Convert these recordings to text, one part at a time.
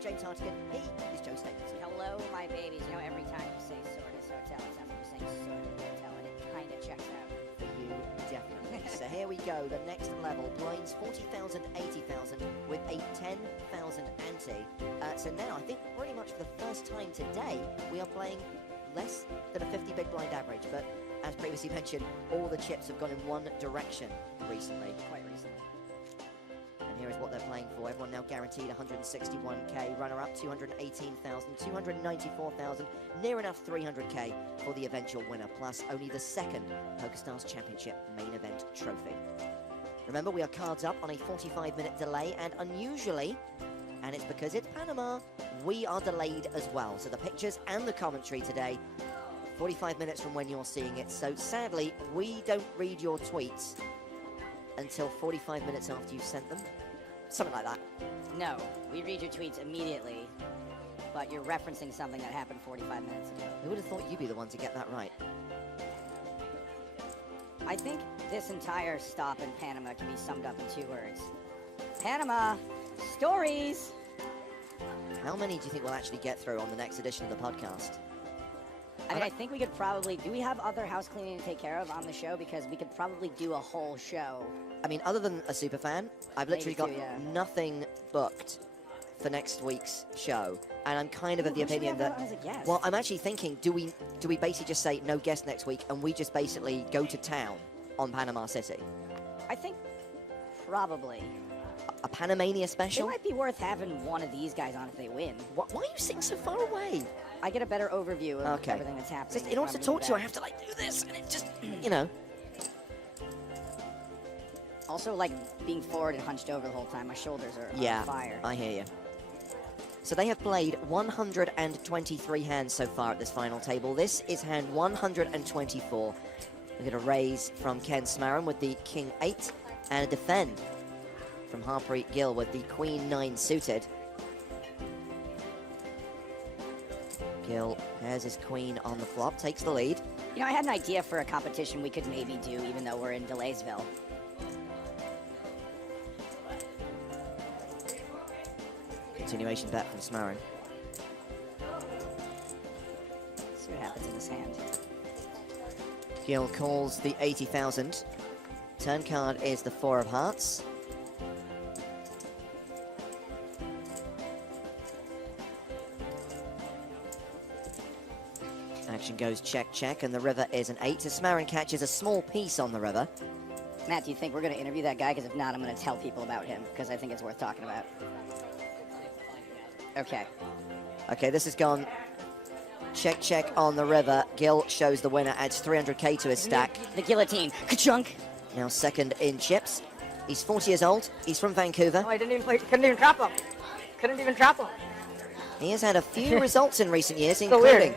I'm James Hartigan. He is Joe Stapleton. Hello, my babies. You know, every time you say Sortis Hotel, it sounds like you're saying Sortis Hotel, and it kind of checks out. For you, definitely. So here we go. The next level, blinds 40,000, 80,000 with a 10,000 ante. So now, I think pretty much for the first time today, we are playing less than a 50 big blind average. But as previously mentioned, all the chips have gone in one direction recently. Quite recently. And here is what they're playing for. Everyone now guaranteed 161k. Runner-up 218,000, 294,000, near enough 300k for the eventual winner, plus only the second PokerStars Championship main event trophy. Remember, we are cards up on a 45-minute delay, and unusually, and it's because it's Panama, we are delayed as well. So the pictures and the commentary today, 45 minutes from when you're seeing it. So sadly, we don't read your tweets until 45 minutes after you've sent them. Something like that. No, we read your tweets immediately, but you're referencing something that happened 45 minutes ago. Who would have thought you'd be the one to get that right? I think this entire stop in Panama can be summed up in 2 words. Panama stories. How many do you think we'll actually get through on the next edition of the podcast? I mean, I think we could probably... Do we have other house cleaning to take care of on the show? Because we could probably do a whole show. I mean, other than a super fan, I've literally got nothing booked for next week's show. And I'm kind of of the opinion that... Well, I'm actually thinking, do we basically just say no guest next week and we just basically go to town on Panama City? I think probably. A Panamania special? It might be worth having one of these guys on if they win. Why are you sitting so far away? I get a better overview of everything that's happening. In order to talk to you, I have to, like, do this, and it just, you know. Also, like, being forward and hunched over the whole time, my shoulders are on fire. I hear you. So they have played 123 hands so far at this final table. This is hand 124. We get a raise from Ken Smaran with the King 8, and a defend from Harpreet Gill with the Queen 9 suited. Gill has his queen on the flop, takes the lead. You know, I had an idea for a competition we could maybe do, even though we're in Delaysville. Continuation bet from Smaran. See what happens in this hand. Gill calls the 80,000. Turn card is the 4 of hearts. Action goes check, check, and the river is an 8. So Smaran catches a small piece on the river. Matt, do you think we're going to interview that guy? Because if not, I'm going to tell people about him, because I think it's worth talking about. Okay. Okay, this has gone check, check on the river. Gill shows the winner, adds 300k to his stack. The guillotine. Ka-chunk. Now second in chips. He's 40 years old. He's from Vancouver. Oh, I didn't even play. Couldn't even trap him. Couldn't even trap him. He has had a few results in recent years, including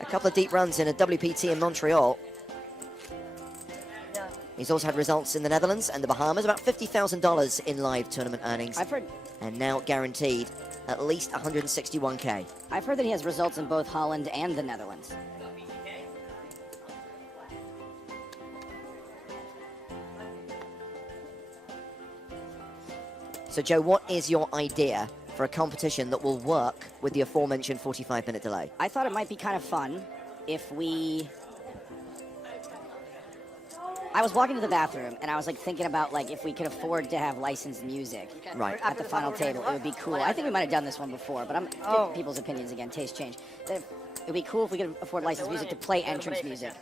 a couple of deep runs in a WPT in Montreal. He's also had results in the Netherlands and the Bahamas, about $50,000 in live tournament earnings. I've heard. And now guaranteed at least 161k. I've heard that he has results in both Holland and the Netherlands. So, Joe, what is your idea for a competition that will work with the aforementioned 45-minute delay? I thought it might be kind of fun if we... I was walking to the bathroom, and I was, like, thinking about, like, if we could afford to have licensed music at the final table, it would be cool. I think we might have done this one before, but I'm getting people's opinions again. Taste change. It would be cool if we could afford licensed music to play entrance music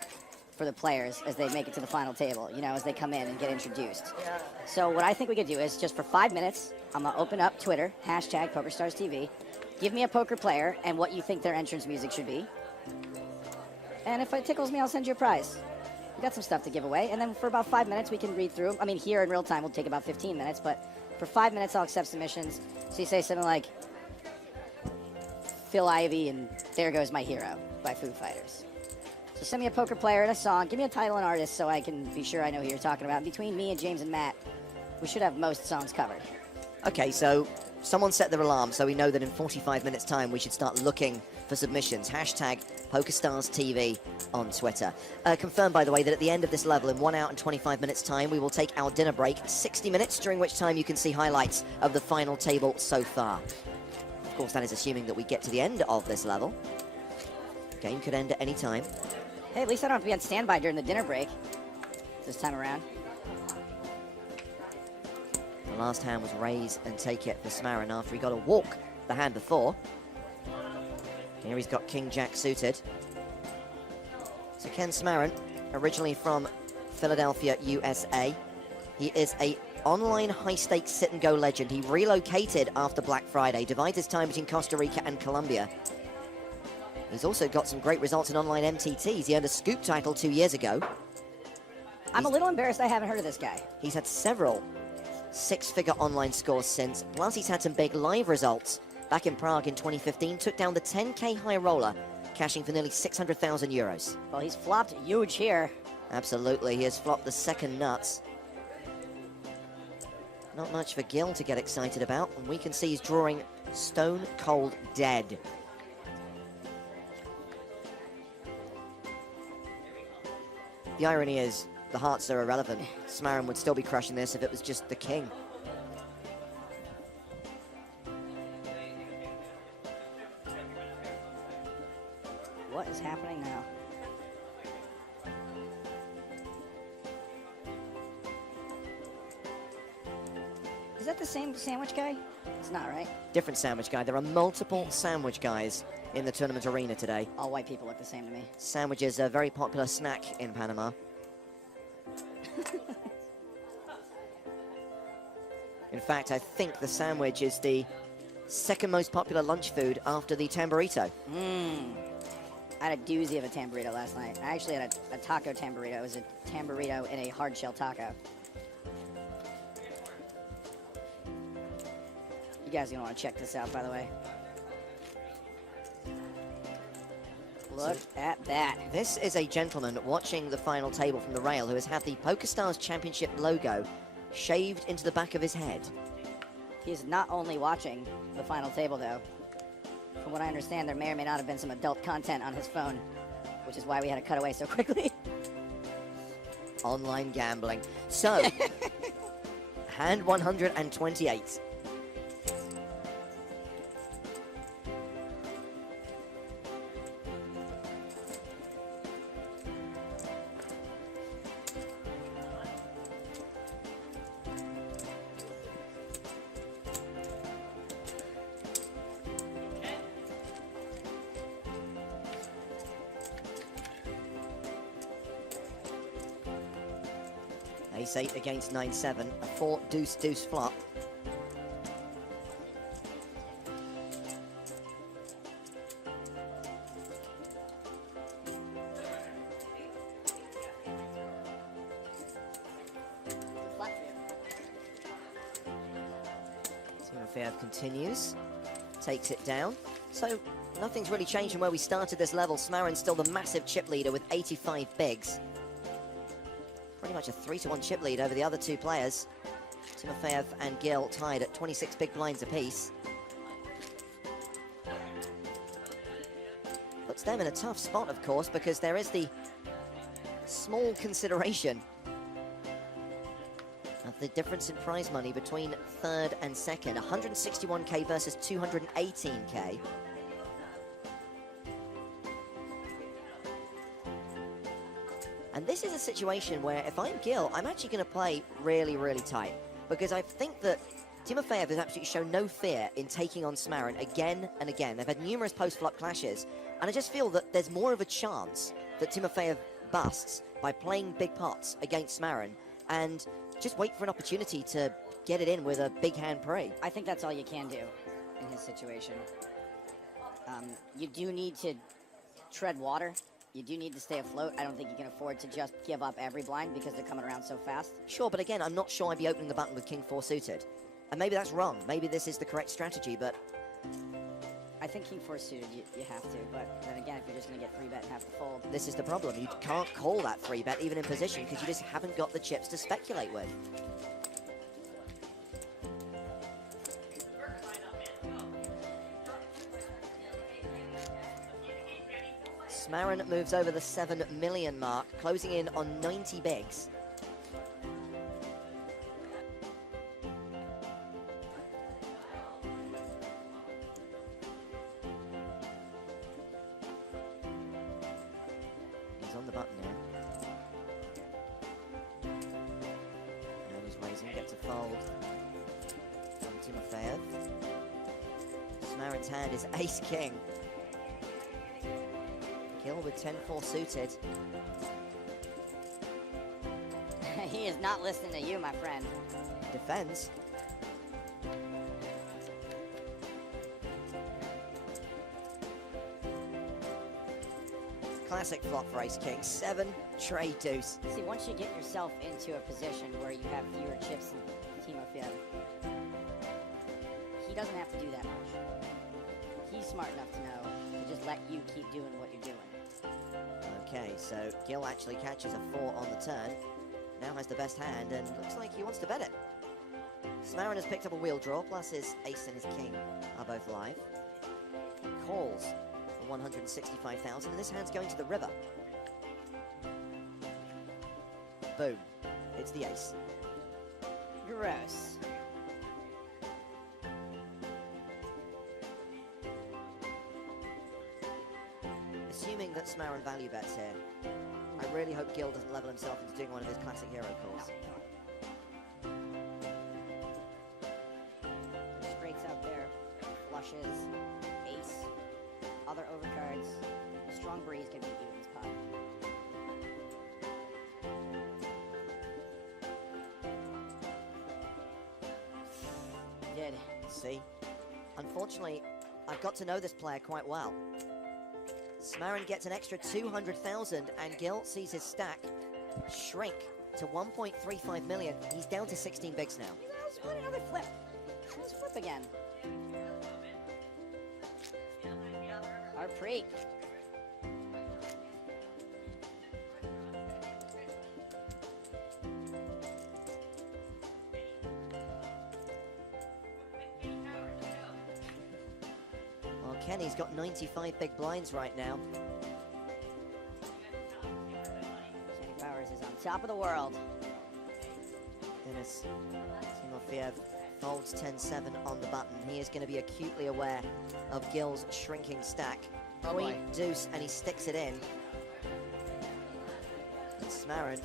for the players as they make it to the final table, you know, as they come in and get introduced. So what I think we could do is just for 5 minutes, I'm going to open up Twitter, hashtag PokerStarsTV, give me a poker player and what you think their entrance music should be. And if it tickles me, I'll send you a prize. We got some stuff to give away. And then for about 5 minutes, we can read through. I mean, here in real time, we'll take about 15 minutes, but for 5 minutes, I'll accept submissions. So you say something like, Phil Ivey and There Goes My Hero by Foo Fighters. So send me a poker player and a song. Give me a title and artist so I can be sure I know who you're talking about. Between me and James and Matt, we should have most songs covered. Okay, so someone set their alarm so we know that in 45 minutes' time we should start looking for submissions. Hashtag PokerStarsTV on Twitter. Confirmed, by the way, that at the end of this level, in 1 hour and 25 minutes' time, we will take our dinner break, 60 minutes, during which time you can see highlights of the final table so far. course, that is assuming that we get to the end of this level. Game could end at any time. Hey, at least I don't have to be on standby during the dinner break this time around. The last hand was raise and take it for Smarin after he got a walk the hand before. Here he's got King Jack suited. So Ken Smarin, originally from Philadelphia, USA. He is a online high-stakes sit-and-go legend. He relocated after Black Friday, divides his time between Costa Rica and Colombia. He's also got some great results in online MTTs. He earned a scoop title 2 years ago. I'm a little embarrassed I haven't heard of this guy. He's had several six-figure online scores since, plus he's had some big live results. Back in Prague in 2015, took down the 10K high roller, cashing for nearly 600,000 euros. Well, he's flopped huge here. Absolutely, he has flopped the second nuts. Not much for Gil to get excited about, and we can see he's drawing stone cold dead. The irony is, the hearts are irrelevant. Smarin would still be crushing this if it was just the king. What is happening now? Is that the same sandwich guy? It's not, right? Different sandwich guy. There are multiple sandwich guys in the tournament arena today. All white people look the same to me. Sandwiches are a very popular snack in Panama. In fact, I think the sandwich is the second most popular lunch food after the tamburrito. I had a doozy of a tamburrito last night. I actually had a taco tamburrito. It was a tamburrito in a hard shell taco. You guys are going to want to check this out, by the way. Look at that. This is a gentleman watching the final table from the rail who has had the PokerStars Championship logo shaved into the back of his head. He's not only watching the final table, though. From what I understand, there may or may not have been some adult content on his phone, which is why we had to cut away so quickly. Online gambling. So, hand 128. Ace-8 against 9-7, a 4 deuce-deuce flop. Timofeyev continues, takes it down. So nothing's really changed from where we started this level. Smarin's still the massive chip leader with 85 bigs. Pretty much a 3-to-1 chip lead over the other two players. Timofeyev and Gil tied at 26 big blinds apiece. Puts them in a tough spot, of course, because there is the small consideration of the difference in prize money between third and second. 161k versus 218k. And this is a situation where if I'm Gil, I'm actually going to play really, really tight. Because I think that Timofeyev has absolutely shown no fear in taking on Smarin again and again. They've had numerous post-flop clashes. And I just feel that there's more of a chance that Timofeyev busts by playing big pots against Smarin and just wait for an opportunity to get it in with a big hand pre. I think that's all you can do in his situation. You do need to tread water. You do need to stay afloat. I don't think you can afford to just give up every blind because they're coming around so fast. Sure, but again, I'm not sure I'd be opening the button with King 4 suited. And maybe that's wrong. Maybe this is the correct strategy, but... I think King 4 suited, you have to. But then again, if you're just going to get 3-bet and have to fold... This is the problem. You can't call that 3-bet even in position because you just haven't got the chips to speculate with. Smarin moves over the 7 million mark, closing in on 90 bigs. button here. And he's raising, gets a fold from Timofeyev. Smaran's hand is ace-king. Gil with 10-4 suited. He is not listening to you, my friend. Defends. Classic flop for ace-king. 7 trade deuce. See, once you get yourself into a position where you have fewer chips than Timofeyev, he doesn't have to do that much. He's smart enough to know to just let you keep doing what you're doing. Okay, so Gil actually catches a 4 on the turn. Now has the best hand, and looks like he wants to bet it. Smaran has picked up a wheel draw, plus his ace and his king are both live. He calls for 165,000, and this hand's going to the river. Boom. It's the ace. Gross. Assuming that Smaran value bets here, I really hope Gil doesn't level himself into doing one of his classic hero calls. Straights out there, flushes, ace, other overcards. A strong breeze can beat you in this pot. Did. See? Unfortunately, I've got to know this player quite well. Smaran gets an extra 200,000, and Gil sees his stack shrink to 1.35 million. He's down to 16 bigs now. Let's put another flip. Let's flip again. Our pre. Well, Kenny's got 95 big blinds right now. Kenny Powers is on top of the world. Dennis Timofeyev folds 10-7 on the button. He is going to be acutely aware of Gil's shrinking stack. Queen, deuce, and he sticks it in. And Smaran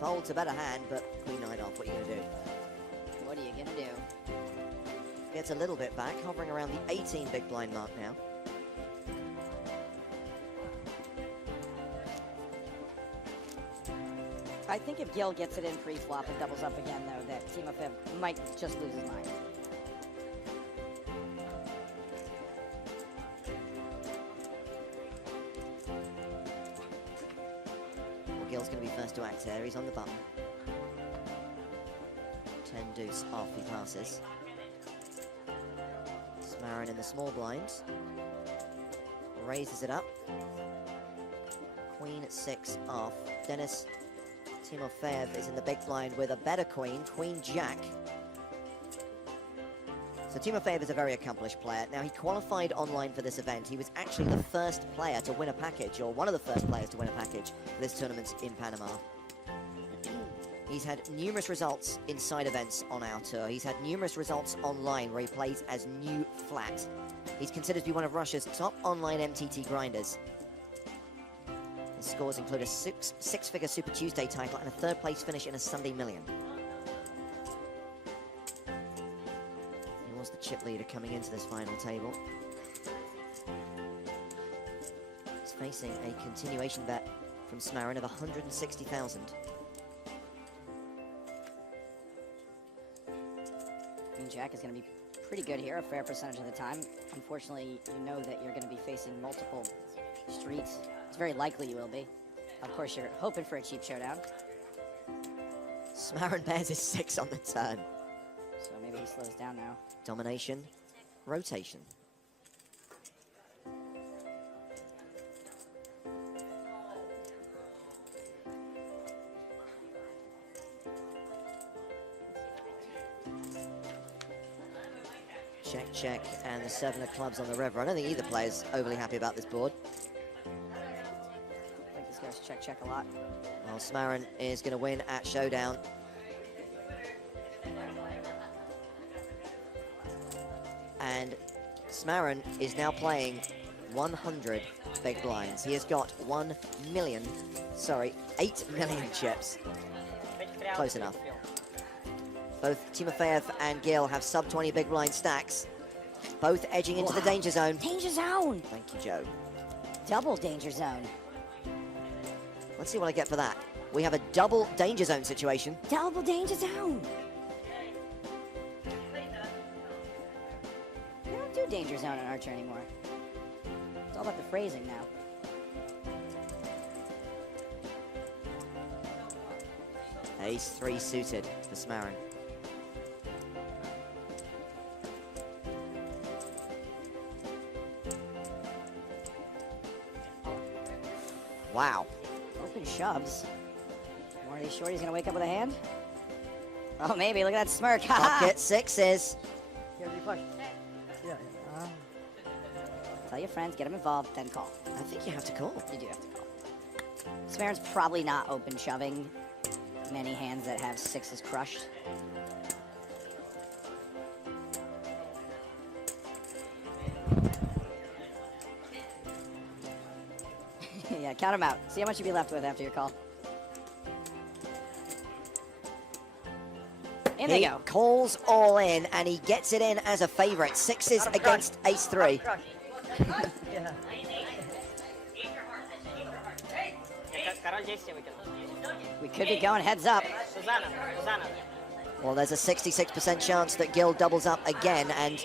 folds a better hand, but queen nine off. What are you going to do? What are you going to do? Gets a little bit back, hovering around the 18 big blind mark now. I think if Gil gets it in pre-flop and doubles up again, though, that Timofeyev might just lose his mind. Well, Gil's going to be first to act here. He's on the button. 10 deuce off, he passes. Smaran in the small blinds. Raises it up. Queen 6 off. Dennis Timofeyev is in the big blind with a better queen, Queen Jack. So Timofeyev is a very accomplished player. Now, he qualified online for this event. He was actually the first player to win a package, or one of the first players to win a package for this tournament in Panama. He's had numerous results in side events on our tour. He's had numerous results online where he plays as New Flat. He's considered to be one of Russia's top online MTT grinders. His scores include a six-figure Super Tuesday title and a third-place finish in a Sunday Million. He was the chip leader coming into this final table. He's facing a continuation bet from Smaran of 160,000. Queen Jack is going to be pretty good here, a fair percentage of the time. Unfortunately, you know that you're going to be facing multiple streets. It's very likely you will be. Of course, you're hoping for a cheap showdown. Smaran bears his 6 on the turn. So maybe he slows down now. Domination, rotation. Check, check, and the 7 of clubs on the river. I don't think either player's overly happy about this board. I think this goes check, check a lot. Well, Smaran is going to win at showdown. And Smaran is now playing 100 big blinds. He has got 8 million chips. Close enough. Both Timofeyev and Gil have sub 20 big blind stacks. Both edging into the danger zone. Danger zone! Thank you, Joe. Double danger zone. Let's see what I get for that. We have a double danger zone situation. Double danger zone! We don't do danger zone in Archer anymore. It's all about the phrasing now. Ace 3 suited for Smarin. Wow. Open shoves. One of these shorties gonna wake up with a hand? Oh, maybe. Look at that smirk. Pocket sixes. Here, you push. Yeah. Tell your friends, get them involved, then call. I think you have to call. You do have to call. Smarin's probably not open shoving many hands that have sixes crushed. Yeah, count them out. See how much you'll be left with after your call. In they He go. calls all in, and he gets it in as a favorite. Sixes against ace 3. Yeah. We could be going heads up. Well, there's a 66% chance that Gil doubles up again, and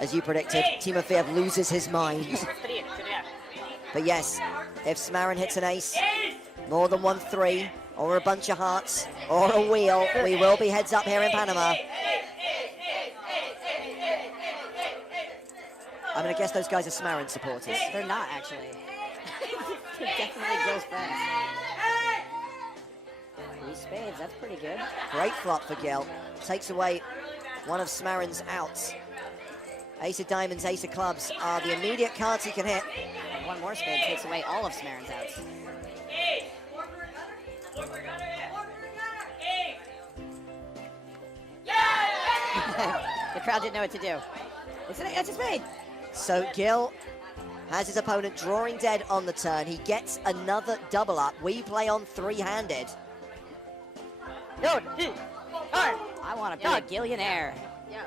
as you predicted, Timofeyev loses his mind. But yes, if Smarin hits an ace, more than 1-3, or a bunch of hearts, or a wheel, we will be heads up here in Panama. I'm going to guess those guys are Smarin supporters. They're not, actually. They're definitely Gil's friends. 3 spades, that's pretty good. Great flop for Gil. Takes away one of Smarin's outs. Ace of diamonds, ace of clubs are the immediate cards he can hit. One more spade takes away all of Smarin's outs. The crowd didn't know what to do. It's a spade. So Gil has his opponent drawing dead on the turn. He gets another double up. We play on three-handed. Yo, I want to be a Gillionaire. Yeah.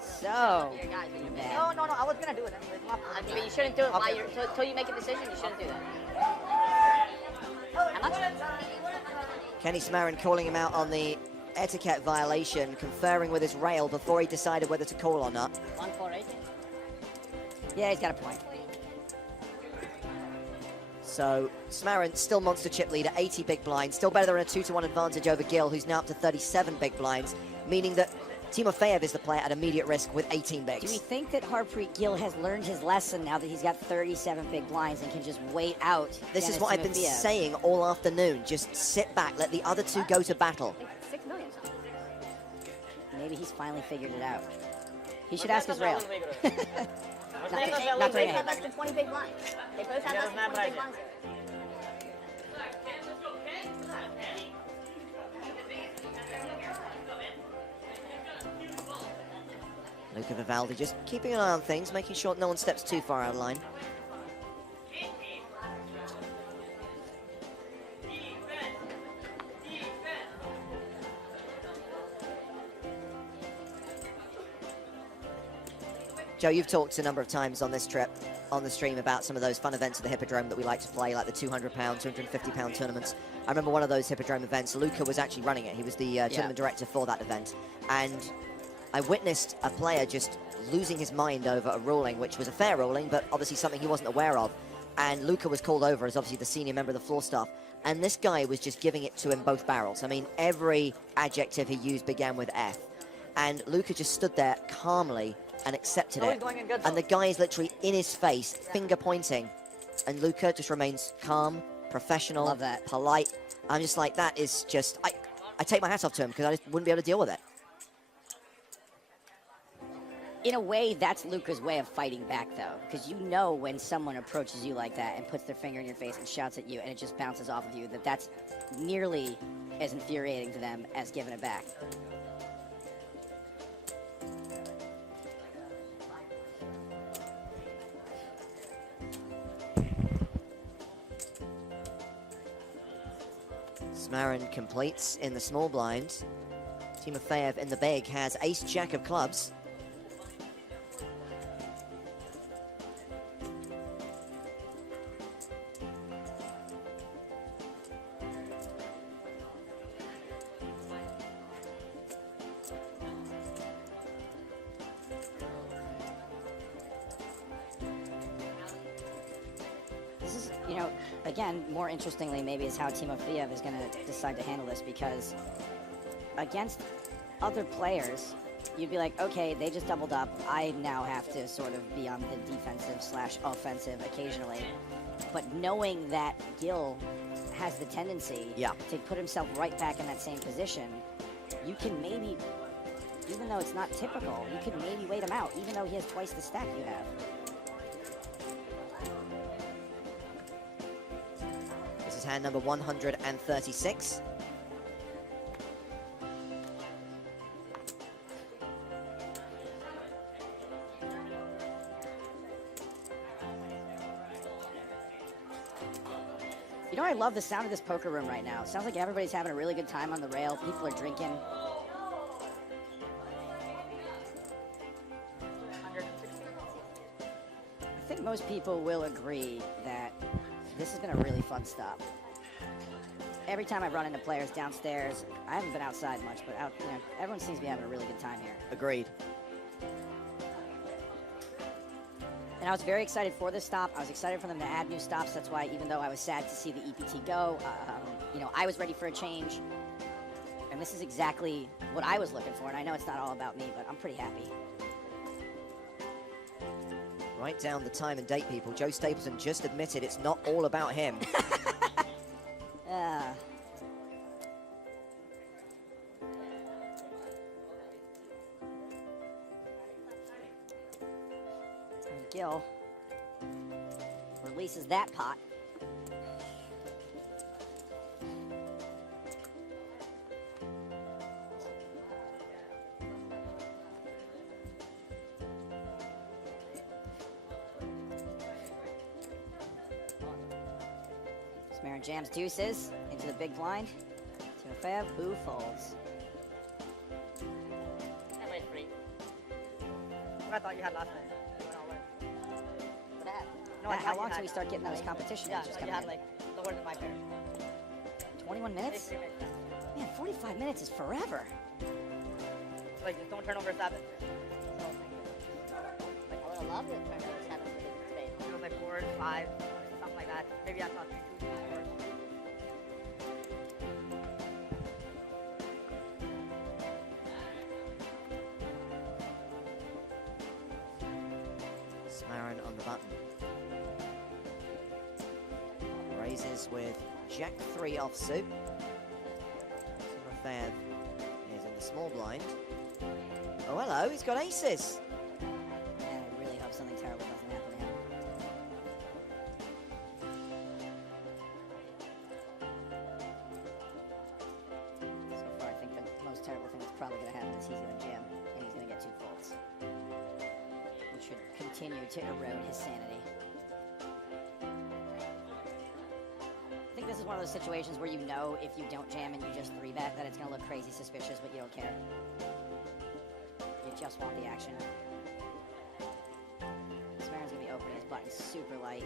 So, No, I was gonna do it anyway. I mean, but you shouldn't do it while you're, until you make a decision, you shouldn't do that. How much? Kenny Smarin calling him out on the etiquette violation, conferring with his rail before he decided whether to call or not. 1-4-8. yeah, he's got a point. So Smarin still monster chip leader, 80 big blinds, still better than a 2-1 advantage over Gil, who's now up to 37 big blinds, meaning that Timofeyev is the player at immediate risk with 18 bigs. Do we think that Harpreet Gill has learned his lesson now that he's got 37 big blinds and can just wait out? This is Dennis what I've been Timofeyev? saying all afternoon. Just sit back, let the other two go to battle. 6 million. Maybe he's finally figured it out. He should ask his rail. They Not three have hands. less than 20 big blinds. They both have less than 20 big blinds. Luca Vivaldi just keeping an eye on things, making sure no one steps too far out of line. Joe, you've talked a number of times on this trip, on the stream, about some of those fun events at the Hippodrome that we like to play, like the £200, £250 tournaments. I remember one of those Hippodrome events, Luca was actually running it. He was the tournament director for that event. And I witnessed a player just losing his mind over a ruling, which was a fair ruling, but obviously something he wasn't aware of. And Luca was called over as obviously the senior member of the floor staff. And this guy was just giving it to him both barrels. I mean, every adjective he used began with F. And Luca just stood there calmly and accepted it. And the guy is literally in his face, finger pointing. And Luca just remains calm, professional, Love that. polite. I'm just like, that is just, I take my hat off to him because I just wouldn't be able to deal with it. In a way, that's Luca's way of fighting back, though, because you know when someone approaches you like that and puts their finger in your face and shouts at you and it just bounces off of you, that's nearly as infuriating to them as giving it back. Smarin completes in the small blind. Timofeyev in the big has ace-jack of clubs. This is, you know, again, more interestingly, maybe is how Timofeyev is going to decide to handle this, because against other players, you'd be like, okay, they just doubled up. I now have to sort of be on the defensive / offensive occasionally. But knowing that Gil has the tendency to put himself right back in that same position, you can maybe, even though it's not typical, you can maybe wait him out, even though he has twice the stack you have. This is hand number 136. You know, I love the sound of this poker room right now. It sounds like everybody's having a really good time on the rail. People are drinking. I think most people will agree that this has been a really fun stop. Every time I've run into players downstairs, I haven't been outside much, but out, you know, everyone seems to be having a really good time here. Agreed. And I was very excited for this stop. I was excited for them to add new stops. That's why, even though I was sad to see the EPT go, you know, I was ready for a change. And this is exactly what I was looking for. And I know it's not all about me, but I'm pretty happy. Write down the time and date, people. Joe Stapleton just admitted it's not all about him. Gil releases that pot. Smarin jams deuces into the big blind. Timofeyev, who folds. I thought you had last night. No, how long till we start getting those competition matches you had like lower than my pair. 21 minutes? Man, 45 minutes is forever. Like, just don't turn over 7. So, I would have loved to turn over 7 today. it was like 4, 5, something like that. Maybe I saw 3, 2, 4. Smarin on the button. Raises with Jack 3 offsuit. Timofeyev is in the small blind. Oh, hello, he's got aces. Man, I really hope something terrible doesn't happen to him. So far, I think the most terrible thing that's probably going to happen is he's going to jam, and he's going to get 2 folds, which should continue to erode his sanity. I think this is one of those situations where you know if you don't jam and you just 3-bet that it's going to look crazy suspicious, but you don't care. You just want the action. Smarin's going to be opening his button super light.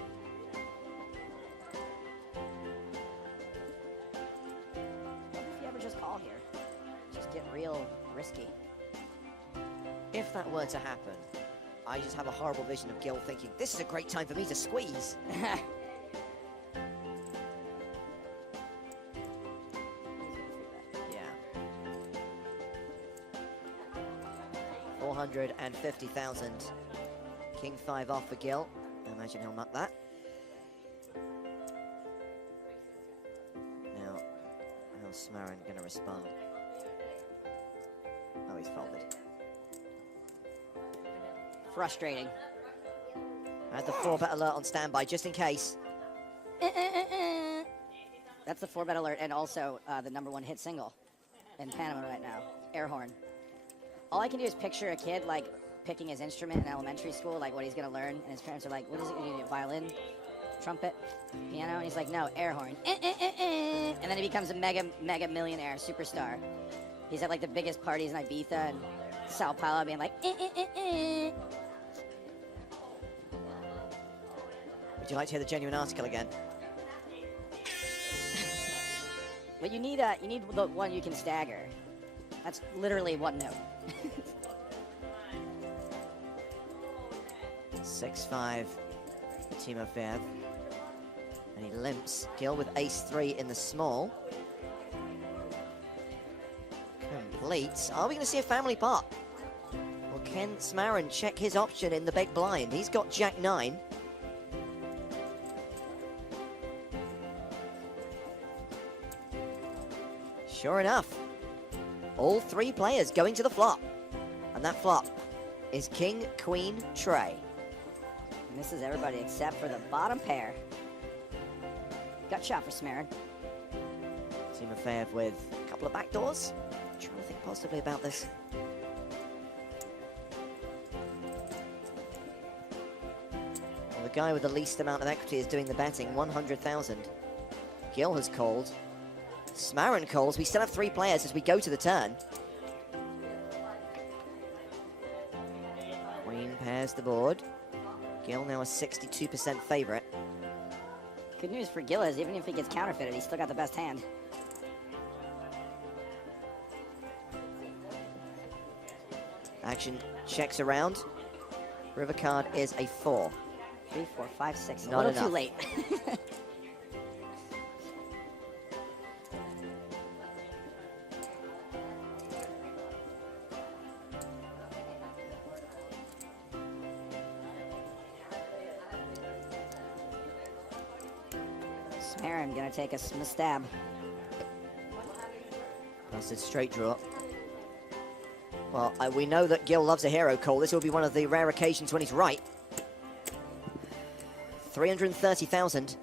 What if you ever just call here? Just get real risky. If that were to happen, I just have a horrible vision of Gil thinking, this is a great time for me to squeeze. Yeah. 450,000. King 5 off for Gil. I imagine he'll muck that. Now, how's Smarin going to respond? Oh, he's folded. Frustrating. I had the 4-bet alert on standby, just in case. That's the 4-bet alert, and also the #1 hit single in Panama right now, air horn. All I can do is picture a kid, like, picking his instrument in elementary school, like what he's going to learn, and his parents are like, what is it going to do, violin, trumpet, piano? And he's like, no, air horn. And then then he becomes a mega millionaire superstar. He's at like the biggest parties in Ibiza and Sao Paulo, being like, Would you like to hear the genuine article again? But you need the one you can stagger. That's literally one note. 6-5 for Timofeyev. And he limps. Gil with ace-3 in the small. Completes. Are we going to see a family pot? Well, can Smarin check his option in the big blind? He's got Jack-9. Sure enough, all 3 players going to the flop. And that flop is King, Queen, Tray. And this is everybody except for the bottom pair. Gut shot for Smarin. Timofeyev with a couple of backdoors. Trying to think positively about this. Well, the guy with the least amount of equity is doing the betting, 100,000. Gil has called. Smarin calls. We still have 3 players as we go to the turn. Queen pairs the board. Gil now a 62% favorite. Good news for Gil is even if he gets counterfeited, he's still got the best hand. Action checks around. River card is a 4. 3, 4, 5, 6. Not a little enough. too late. Smarin gonna take a stab. Busted straight draw. Well, we know that Gil loves a hero call. This will be one of the rare occasions when he's right. 330,000.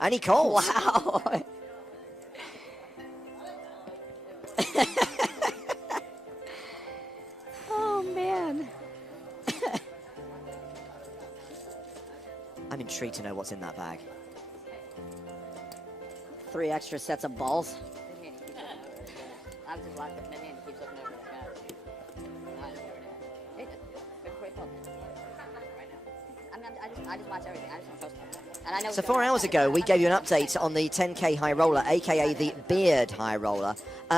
And he calls. Wow. Oh, man. I'm intrigued to know what's in that bag. 3 extra sets of balls. I'm just watching him and he keeps looking over the sky. Hey, wait, hold on. Right now. I just watch everything. I just don't trust him. And I know So 4 hours ago, we gave you an update on the 10K high roller, aka the Beard high roller.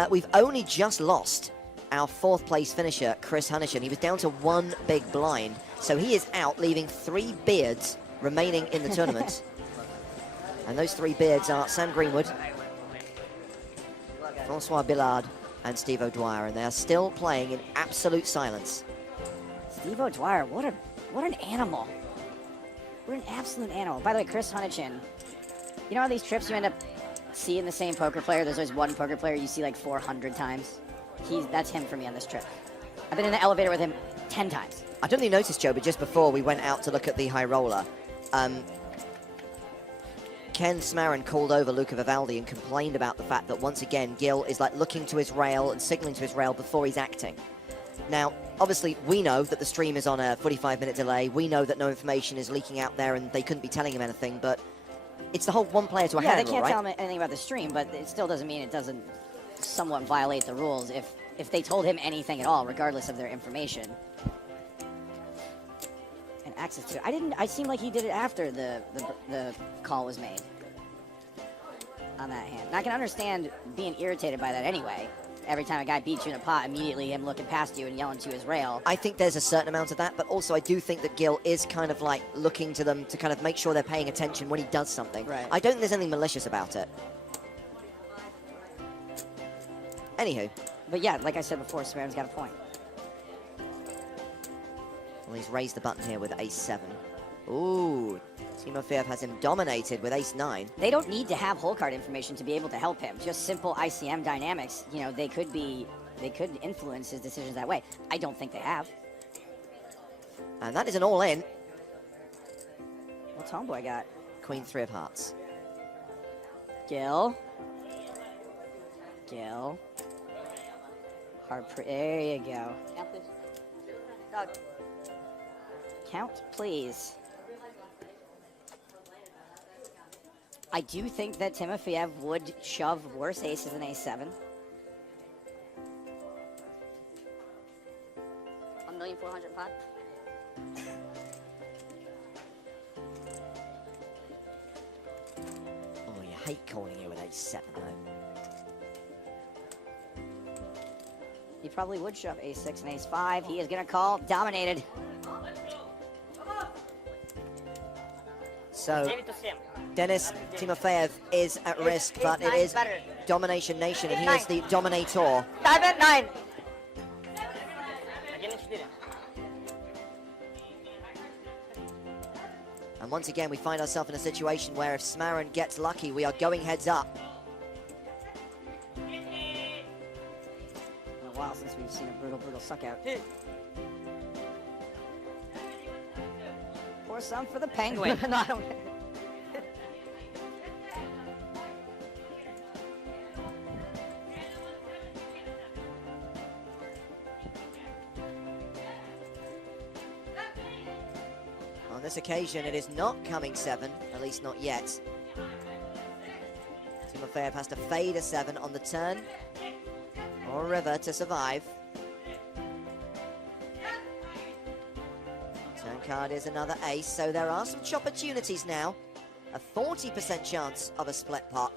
We've only just lost our 4th place finisher, Chris Hunishan. He was down to 1 big blind, so he is out, leaving 3 beards remaining in the tournament. And those 3 beards are Sam Greenwood, Francois Billard, and Steve O'Dwyer, and they are still playing in absolute silence. Steve O'Dwyer, what an animal. What an absolute animal. By the way, Chris Hunichin, you know how these trips you end up seeing the same poker player? There's always one poker player you see like 400 times. That's him for me on this trip. I've been in the elevator with him 10 times. I don't think you noticed, Joe, but just before we went out to look at the high roller, Ken Smarin called over Luca Vivaldi and complained about the fact that once again Gil is like looking to his rail and signaling to his rail before he's acting. Now, obviously, we know that the stream is on a 45-minute delay. We know that no information is leaking out there and they couldn't be telling him anything, but it's the whole one player to a handle, Yeah, they can't right? tell him anything about the stream, but it still doesn't mean it doesn't somewhat violate the rules if they told him anything at all, regardless of their information. And access to it. I seemed like he did it after the call was made on that hand. And I can understand being irritated by that anyway. Every time a guy beats you in a pot, immediately him looking past you and yelling to his rail. I think there's a certain amount of that, but also I do think that Gil is kind of like looking to them to kind of make sure they're paying attention when he does something. Right. I don't think there's anything malicious about it. Anywho. But yeah, like I said before, Smarin's got a point. Well, he's raised the button here with ace-7. Ooh, Timofeyev has him dominated with ace-9. They don't need to have hole card information to be able to help him. Just simple ICM dynamics, you know, they could influence his decisions that way. I don't think they have. And that is an all-in. What's Homeboy got? Queen 3 of hearts. Gil. There you go. Count, please. Dog. Count, please. I do think that Timofeyev would shove worse aces than A7. 1,405,000. Oh, you hate calling it with A7, though. He probably would shove A6 and Ace5. He is going to call. Dominated. So, Leave it to Sim. Denis Timofeyev is at risk, but it is better. Domination Nation, and he is the dominator. 7-9. Against Sweden. And once again, we find ourselves in a situation where if Smaran gets lucky, we are going heads up. Been a while since we've seen a brutal suck out. Pour some for the Penguin. No, I don't. On this occasion, it is not coming 7, at least not yet. Timofeyev has to fade a 7 on the turn, or river to survive. Turn card is another ace, so there are some opportunities now. A 40% chance of a split pot,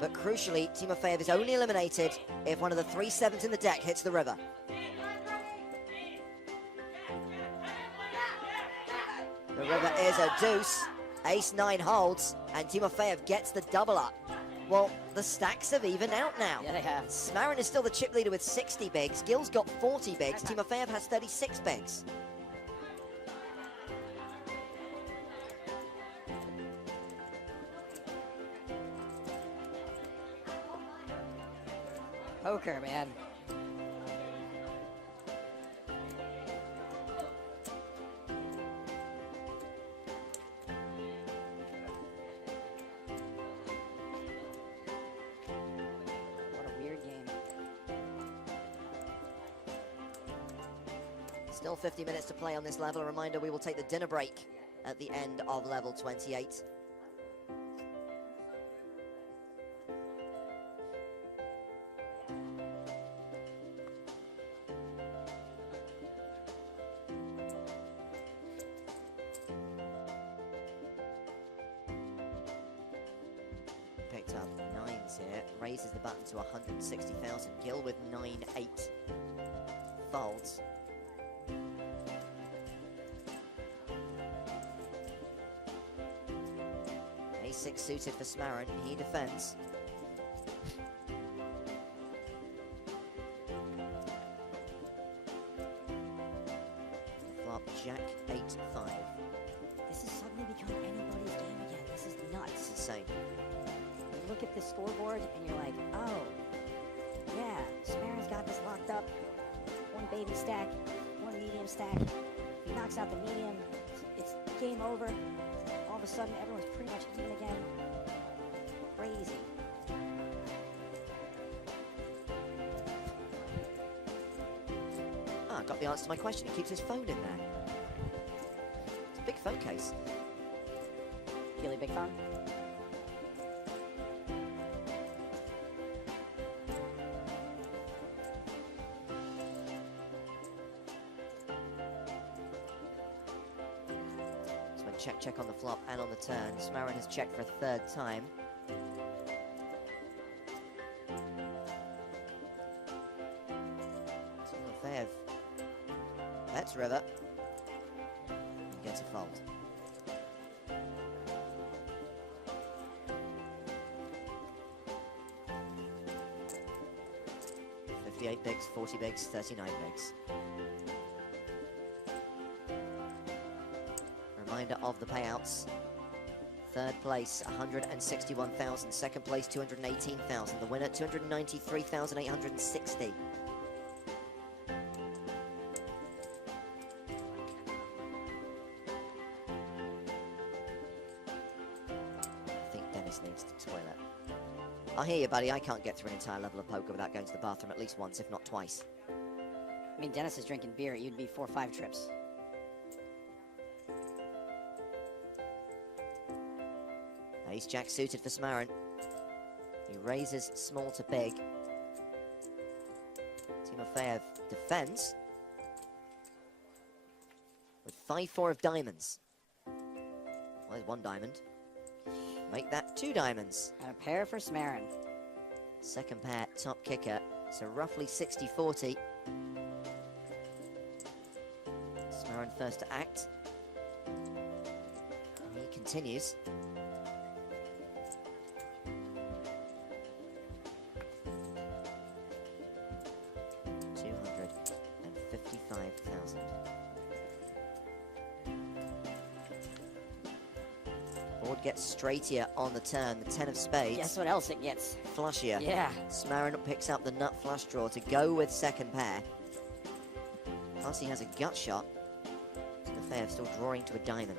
but crucially, Timofeyev is only eliminated if one of the 3 7s in the deck hits the river. The river is a deuce. Ace-9 holds, and Timofeyev gets the double up. Well, the stacks have evened out now. Yeah, they have. Smaran is still the chip leader with 60 bigs. Gil's got 40 bigs. Timofeyev has 36 bigs. Poker, man. Still 50 minutes to play on this level. A reminder, we will take the dinner break at the end of level 28. Picked up 9s here, raises the button to 160,000. Gil with 9-8 folds. A6 suited for Smaran, he defends. Flop Jack 8-5. This has suddenly become anybody's game again. This is nuts. It's insane. You look at the scoreboard and you're like, oh, yeah, Smaran's got this locked up. One baby stack, one medium stack. If he knocks out the medium, it's game over. All of a sudden, everyone's pretty much even again. Crazy. Ah, I got the answer to my question. He keeps his phone in there. It's a big phone case. Really big phone? Check on the flop and on the turn. Smaran has checked for a third time. Timofeyev bets river and gets a fold. $58 bigs, 40 bigs, 39 bigs. Reminder of the payouts. Third place, 161,000. Second place, 218,000. The winner, 293,860. I think Denis needs the toilet. I hear you, buddy. I can't get through an entire level of poker without going to the bathroom at least once, if not twice. I mean, Denis is drinking beer. You'd be 4 or 5 trips. Ace-jack suited for Smarin. He raises small to big. Timofeyev defends with 5-4 of diamonds. Well, there's 1 diamond. Make that 2 diamonds. And a pair for Smarin. Second pair, top kicker. So roughly 60-40. Smarin first to act. And he continues. $255,000. Board gets straightier on the turn. The 10 of spades. Guess what else it gets? Flushier. Yeah. Smarin picks up the nut flush draw to go with second pair. Plus he has a gut shot. Timofeyev still drawing to a diamond.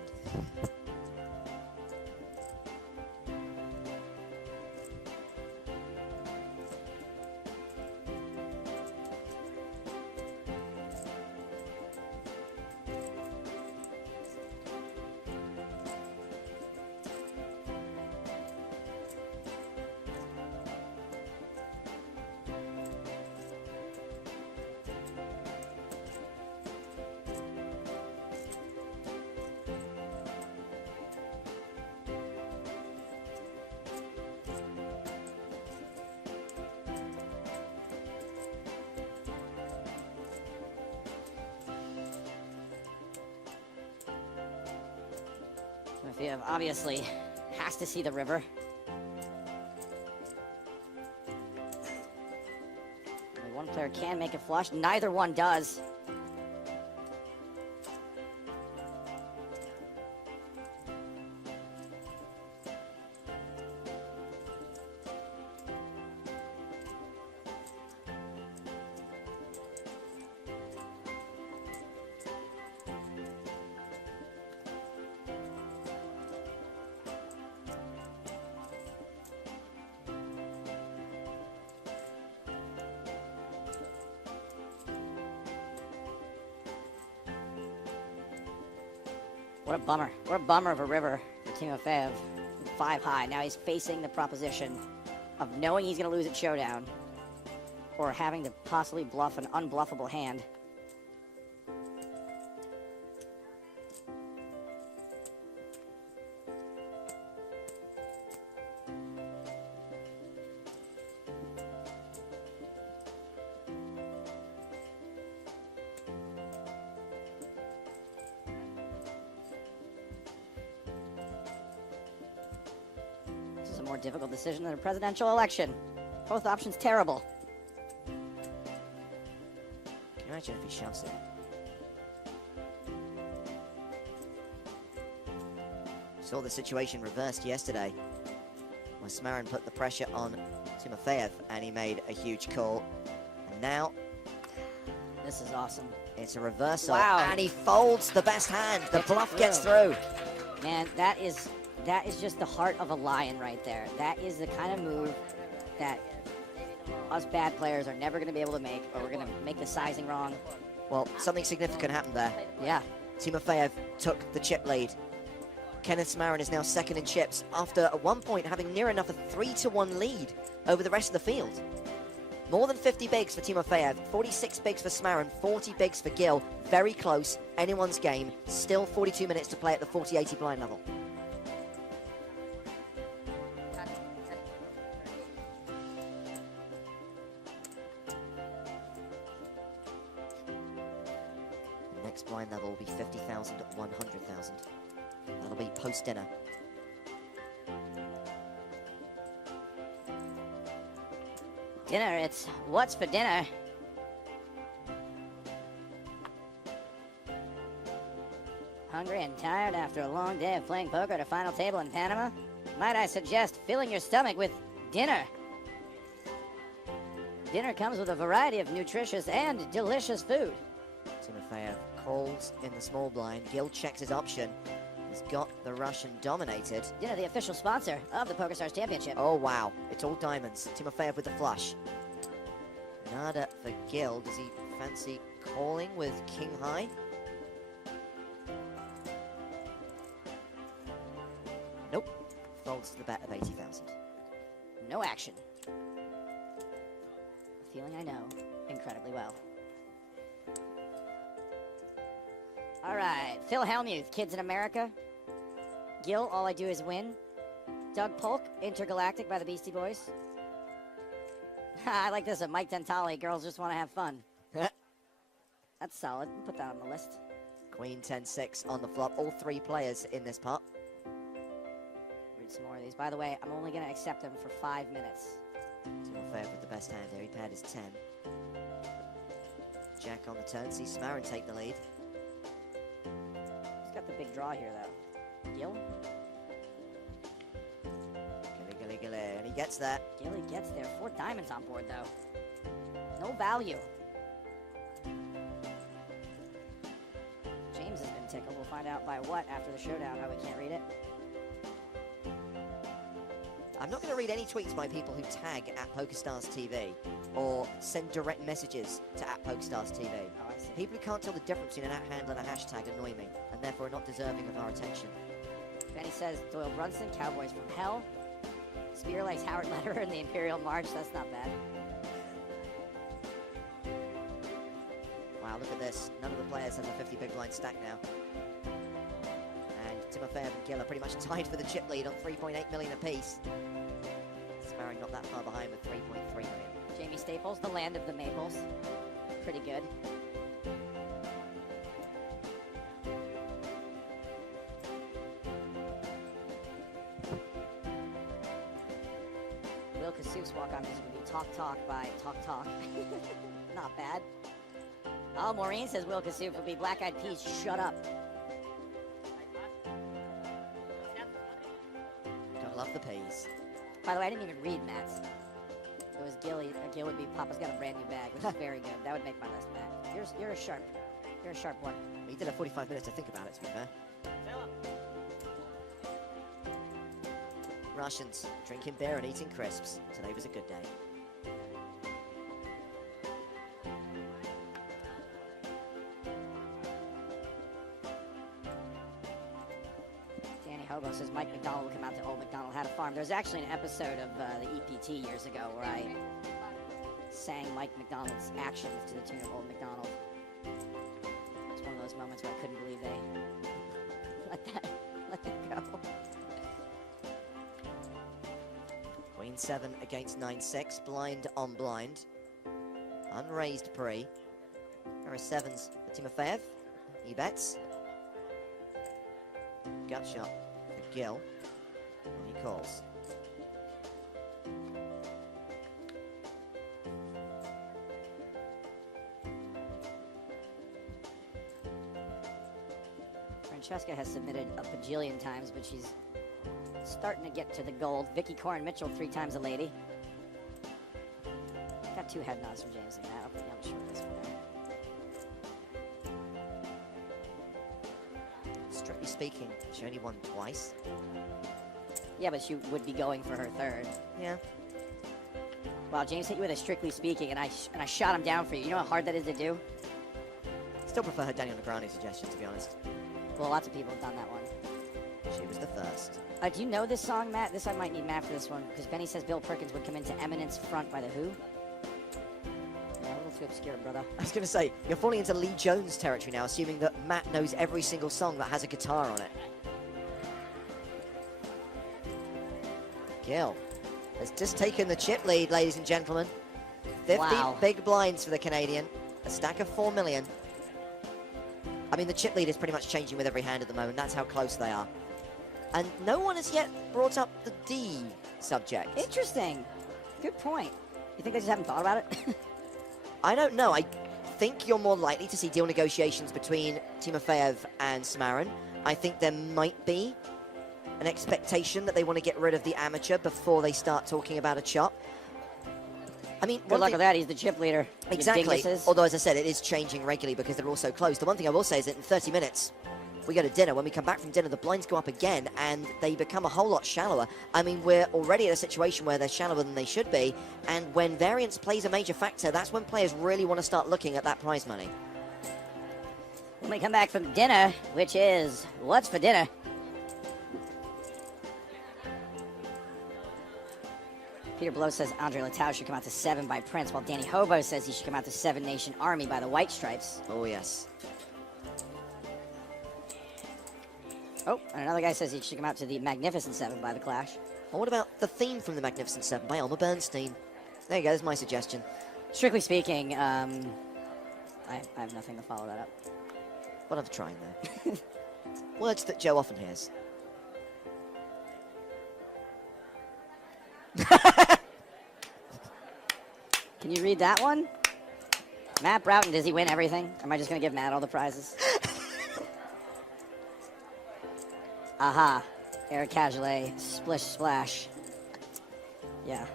Timofeyev obviously has to see the river. Only one player can make it flush. Neither one does. What a bummer. What a bummer of a river for Timofeyev. 5 high. Now he's facing the proposition of knowing he's going to lose at showdown or having to possibly bluff an unbluffable hand. This is a more difficult decision than a presidential election. Both options terrible. Can you imagine if he shoves it? Saw the situation reversed yesterday, where Smarin put the pressure on Timofeyev and he made a huge call. And now This is awesome. it's a reversal. Wow. And he folds the best hand. The bluff gets through. Man, that is just the heart of a lion right there. That is the kind of move that us bad players are never going to be able to make, or we're going to make the sizing wrong. Well, something significant happened there. Yeah. Timofeyev took the chip lead. Kenneth Smarin is now second in chips after at one point having near enough a 3-1 lead over the rest of the field. More than 50 bigs for Timofeyev, 46 bigs for Smarin, 40 bigs for Gill. Very close, anyone's game. Still 42 minutes to play at the 40-80 blind level. The next blind level will be 50,000 at 100,000. That'll be post-dinner. Dinner, it's what's for dinner? Hungry and tired after a long day of playing poker at a final table in Panama? Might I suggest filling your stomach with dinner? Dinner comes with a variety of nutritious and delicious food. Timofeyev calls in the small blind. Gill checks his option. He's got the Russian dominated. Dinner, the official sponsor of the PokerStars Championship. Oh, wow. It's all diamonds. Timofeyev with the flush. Nada for Gill. Does he fancy calling with king high? Nope. folds to the bet of 80,000. No action. A feeling I know incredibly well. All right, Phil Hellmuth, Kids in America. Gil, All I Do Is Win. Doug Polk, Intergalactic by the Beastie Boys. I like this one, Mike Dentale, Girls Just Want to Have Fun. That's solid. Put that on the list. Queen 10-6 on the flop. All 3 players in this pot. Read some more of these. By the way, I'm only going to accept them for 5 minutes. Timofeyev with the best hand here. He paired his 10. Jack on the turn. See Smarin take the lead. He's got the big draw here, though. Gil? Gilly, and he gets that. Gilly gets there. 4 diamonds on board, though. No value. James has been tickled. We'll find out by what after the showdown. Oh, we can't read it. I'm not going to read any tweets by people who tag at PokerStars TV or send direct messages to at PokerStars TV. Oh, I see. People who can't tell the difference between an at handle and a hashtag annoy me, and therefore are not deserving of our attention. Benny says Doyle Brunson, Cowboys from Hell. Spear likes Howard Lederer in the Imperial March. That's not bad. Wow, look at this. None of the players have a 50 big blind stack now. And Timofeyev and Gil are pretty much tied for the chip lead on 3.8 million apiece. Smarin not that far behind with 3.3 million. Jamie Staples, the land of the Maples. Pretty good. Will Kassouf's walk-on music would be Talk Talk by Talk Talk. Not bad. Oh, Maureen says Will Kassouf would be Black Eyed Peas, Shut Up. Don't love the peas. By the way, I didn't even read Matt's. It was Gil would be Papa's Got a Brand New Bag, which is very good. That would make my list, Matt. You're a sharp one. He did have 45 minutes to think about it, to be fair. Russians drinking beer and eating crisps. Today was a good day. Danny Hobo says Mike McDonald will come out to Old McDonald Had a Farm. There's actually an episode of the EPT years ago where I sang Mike McDonald's actions to the tune of Old McDonald. It's one of those moments where I couldn't believe they let that go. Queen 7 against 9-6. Blind on blind. Unraised pre. There are 7s for Timofeyev. He bets. Gut shot for Gil. And he calls. Francesca has submitted a bajillion times, but she's starting to get to the gold. Vicky Corin Mitchell, 3 times a lady. Got 2 head nods from James in that. I'm sure this one. Strictly speaking, she only won twice. Yeah, but she would be going for her 3rd. Yeah. Wow, James hit you with a strictly speaking, and I shot him down for you. You know how hard that is to do? Still prefer her Daniel Negreanu suggestion, to be honest. Well, lots of people have done that one. She was the first. Do you know this song, Matt? This I might need Matt for this one, because Benny says Bill Perkins would come into Eminence Front by The Who. Yeah, a little too obscure, brother. I was going to say, you're falling into Lee Jones territory now, assuming that Matt knows every single song that has a guitar on it. Gil has just taken the chip lead, ladies and gentlemen. 50 Wow. big blinds for the Canadian. A stack of 4 million. I mean, the chip lead is pretty much changing with every hand at the moment. That's how close they are. And no one has yet brought up the D subject. Interesting. Good point. You think they just haven't thought about it? I don't know. I think you're more likely to see deal negotiations between Timofeyev and Smarin. I think there might be an expectation that they want to get rid of the amateur before they start talking about a chop. I mean, Good luck with that. He's the chip leader. You exactly. dinguses. Although, as I said, it is changing regularly because they're all so close. The one thing I will say is that in 30 minutes, we go to dinner. When we come back from dinner, the blinds go up again, and they become a whole lot shallower. I mean, we're already at a situation where they're shallower than they should be, and when variance plays a major factor, that's when players really want to start looking at that prize money. When we come back from dinner, which is, what's for dinner? Peter Blow says Andre Latau should come out to 7 by Prince, while Danny Hobo says he should come out to 7 Nation Army by the White Stripes. Oh, yes. Oh, and another guy says he should come out to the Magnificent 7 by the Clash. Well, what about the theme from the Magnificent Seven by Elmer Bernstein? There you go, there's my suggestion. Strictly speaking, I have nothing to follow that up. What I'm trying there. Words that Joe often hears. Can you read that one? Matt Broughton, does he win everything? Am I just going to give Matt all the prizes? Aha. Eric Cagelet, Splish Splash. Yeah.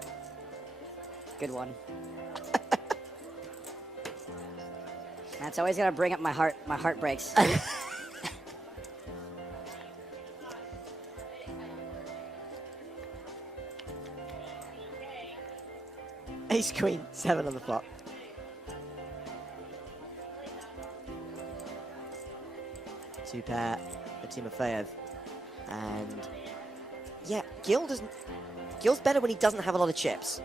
Good one. Matt's always got to bring up my heart. My heart breaks. Ace Queen, 7 on the flop. Two pair for Timofeyev. And yeah, Gill's better when he doesn't have a lot of chips.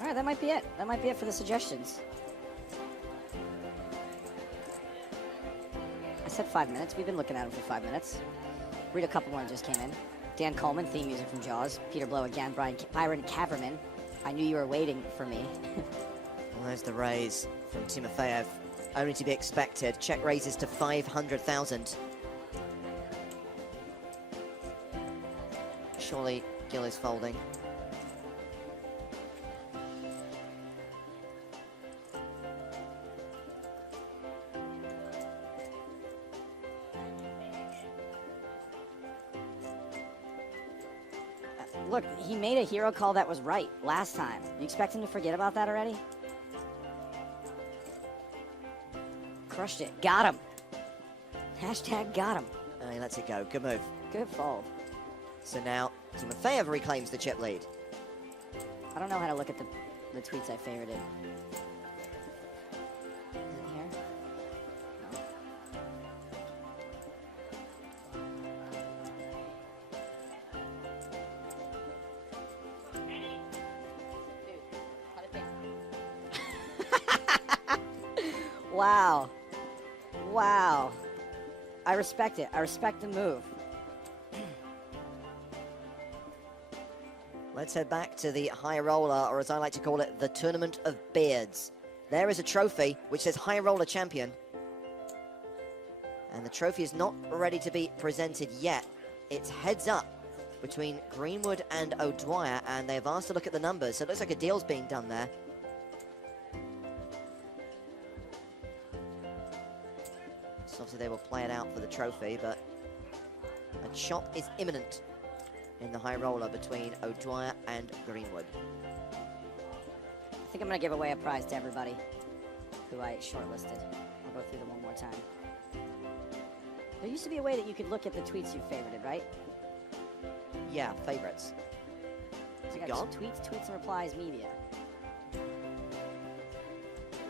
All right, that might be it. That might be it for the suggestions. I said 5 minutes. We've been looking at them for 5 minutes. Read a couple more that just came in. Dan Coleman, theme music from Jaws. Peter Blow again. Byron Caverman. I knew you were waiting for me. Well, there's the raise from Timofeyev. Only to be expected. Check raises to 500,000. Surely Gill is folding. Look, he made a hero call that was right last time. You expect him to forget about that already? Crushed it. Got him. Hashtag got him. And he lets it go. Good move. Good fold. So now Timofeyev reclaims the chip lead. I don't know how to look at the tweets I favorited. In here? No. Wow. Wow. I respect it. I respect the move. Let's head back to the high roller, or as I like to call it, the Tournament of Beards. There is a trophy which says high roller champion. And the trophy is not ready to be presented yet. It's heads up between Greenwood and O'Dwyer, and they've asked to look at the numbers. So it looks like a deal's being done there. So obviously they will play it out for the trophy, but a chop is imminent in the high roller between O'Dwyer and Greenwood. I think I'm going to give away a prize to everybody who I shortlisted. I'll go through them one more time. There used to be a way that you could look at the tweets you favorited, right? Yeah, favorites. Is it gone? Tweets and replies media.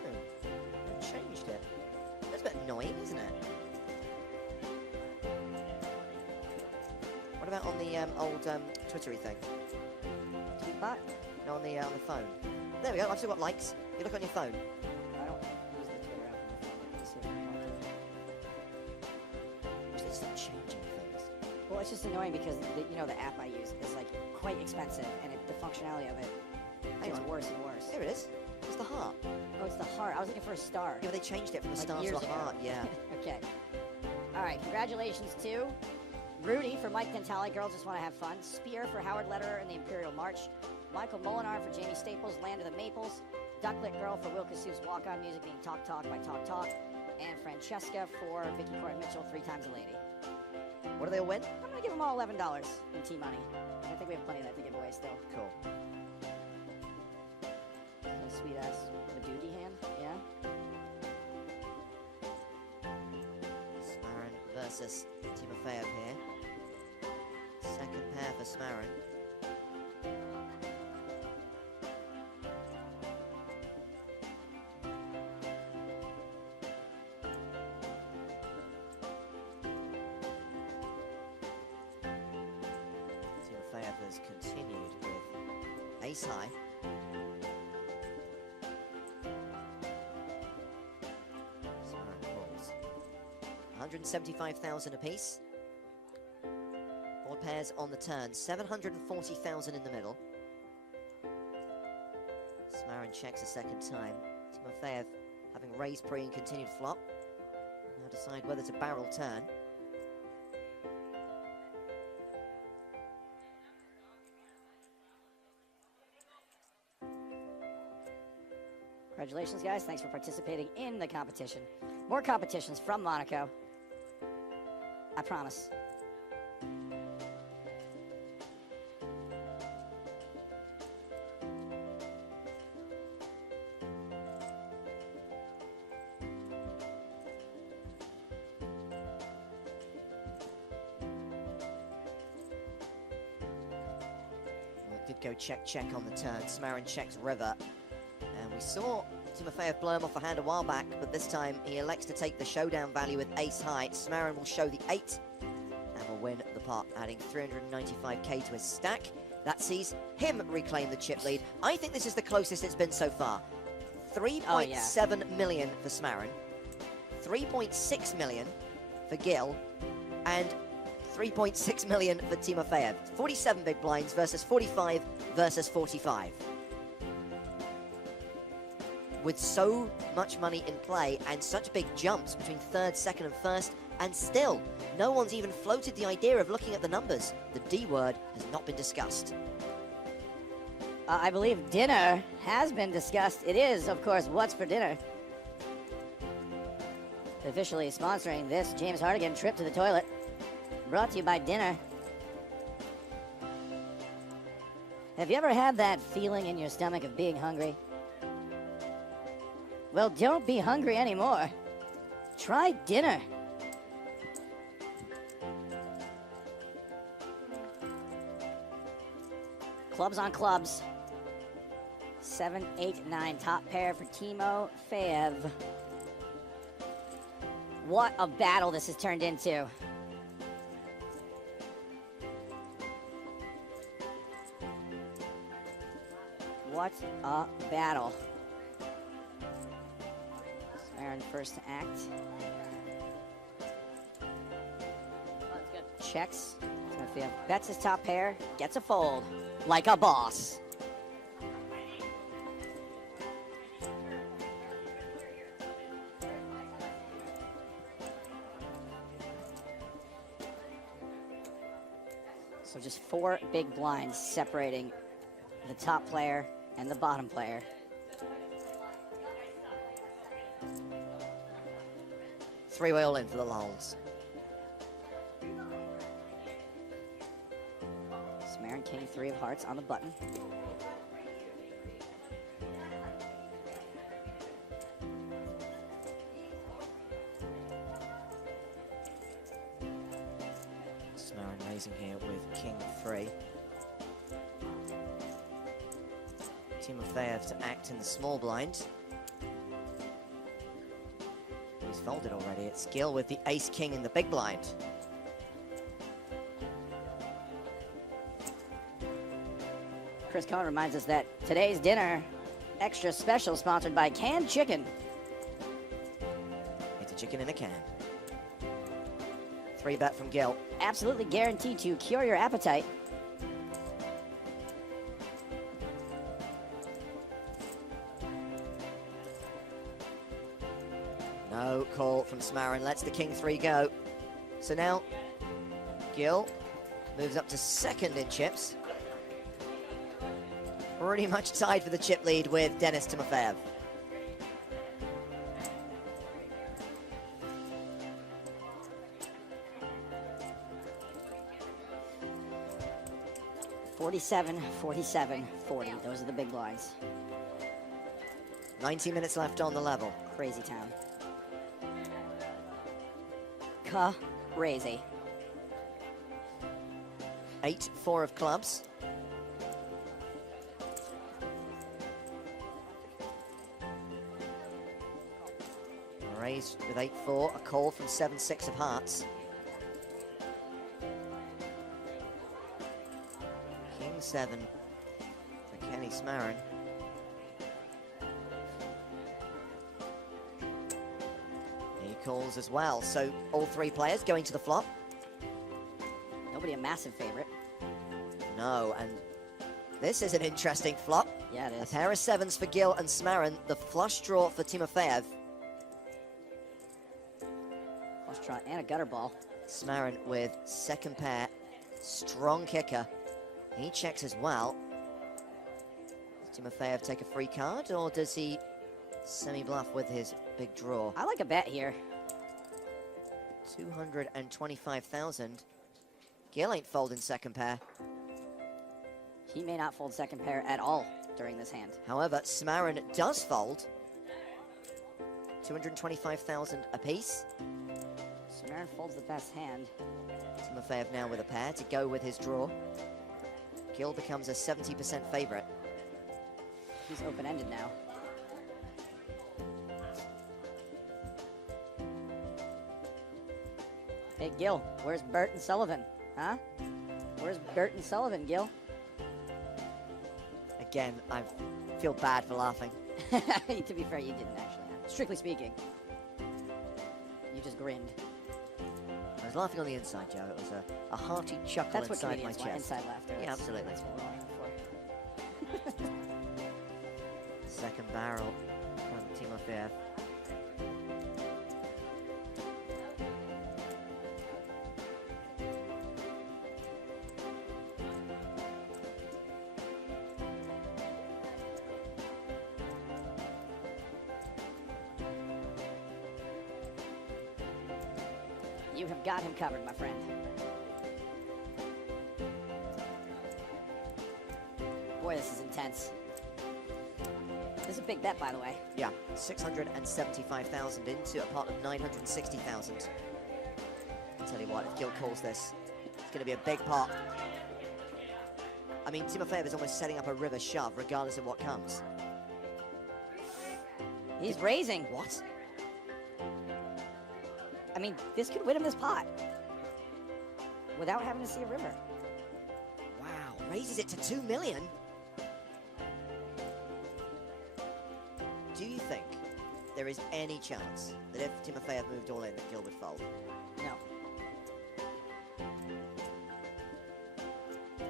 They changed it. That's a bit annoying, isn't it? What about on the old Twittery thing? Tweetbot? No, on the phone. There we go. I've still got likes. You look on your phone. I don't use the Twitter app on the phone. They start changing things. Well, it's just annoying because the app I use is like quite expensive, and the functionality of it gets worse and worse. Here it is. It's the heart. Oh, it's the heart. I was looking for a star. Yeah, but they changed it from a Like star to years a ago. heart. Yeah. Okay. All right. Congratulations to Rudy for Mike Dentale. Girls just want to have fun. Spear for Howard Lederer in the Imperial March. Michael Molinar for Jamie Staples, Land of the Maples. Ducklet Girl for Will Kassouf's walk-on music being Talk Talk by Talk Talk. And Francesca for Vicky Corin Mitchell, 3 times a lady. What do they all win? I'm going to give them all $11 in T-money. I think we have plenty of that to give away still. Cool. Sweet-ass Madoogie hand, yeah? Smarin versus Timofeyev here. Second pair for Smarin. has continued with ace high. Smarin calls. 175,000 apiece. Board pairs on the turn, 740,000 in the middle. Smarin checks a second time. Timofeyev, having raised pre and continued flop, now decide whether to barrel turn. Congratulations, guys. Thanks for participating in the competition. More competitions from Monaco. I promise. Did go check, check on the turn. Smarin checks river. And we saw Timofeyev blow him off a hand a while back, but this time he elects to take the showdown value with ace high. Smarin will show the 8 and will win the pot, adding 395k to his stack. That sees him reclaim the chip lead. I think this is the closest it's been so far. 3.7 million for Smarin, 3.6 million for Gil, and 3.6 million for Timofeyev. 47 big blinds versus 45 versus 45. With so much money in play and such big jumps between third, second, and first, and still, no one's even floated the idea of looking at the numbers. The D word has not been discussed. I believe dinner has been discussed. It is, of course, what's for dinner. Officially sponsoring this James Hardigan trip to the toilet. Brought to you by dinner. Have you ever had that feeling in your stomach of being hungry? Well, don't be hungry anymore. Try dinner. Clubs on clubs. 7, 8, 9. Top pair for Timofeyev. What a battle this has turned into. What a battle. Smarin first to act. Oh, that's good. Checks. Bets his top pair. Gets a fold. Like a boss. So just 4 big blinds separating the top player and the bottom player. Three-way all in for the Lulls. Smarin king 3 of hearts on the button. Smarin raising here with king 3. Timofeyev to act in the small blind. He's folded already. It's Gil with the ace-king in the big blind. Chris Cohen reminds us that today's dinner, extra special, sponsored by Canned Chicken. It's a chicken in a can. 3-bet from Gil. Absolutely guaranteed to cure your appetite. No call from Smarin, lets the king 3 go. So now, Gil moves up to second in chips. Pretty much tied for the chip lead with Denis Timofeyev. $47, $47, $40. Those are the big blinds. 90 minutes left on the level. Crazy town. Crazy. 8, 4 of clubs. Raised with 8-4, a call from 7-6 of hearts. King 7 for Kenny Smarin. He calls as well. So all three players going to the flop. Nobody a massive favorite. No, and this is an interesting flop. Yeah, it is. A pair of 7s for Gil and Smarin. The flush draw for Timofeyev. Flush draw and a gutter ball. Smarin with second pair. Strong kicker. He checks as well. Does Timofeyev take a free card, or does he semi-bluff with his big draw? I like a bet here. 225,000. Gil ain't folding second pair. He may not fold second pair at all during this hand. However, Smarin does fold. 225,000 apiece. Smarin folds the best hand. Timofeyev now with a pair to go with his draw. Gil becomes a 70% favorite. He's open-ended now. Hey, Gil, where's Bert and Sullivan? Huh? Where's Bert and Sullivan, Gil? Again, I feel bad for laughing. To be fair, you didn't actually. Strictly speaking. You just grinned. I was laughing on the inside, Joe. It was a hearty chuckle That's what inside my comedians want, chest. inside laughter. Yeah, absolutely. That's what we're all here for. Second barrel from Timofeyev. You have got him covered, my friend. Boy, this is intense. This is a big bet, by the way. Yeah, 675,000 into a pot of 960,000. I'll tell you what, if Gil calls this, it's going to be a big pot. I mean, Timofeyev is almost setting up a river shove, regardless of what comes. He's raising. What? I mean, this could win him this pot without having to see a river. Wow, raises it to 2 million. Do you think there is any chance that if Timofeyev moved all in, that Gil would fold? No.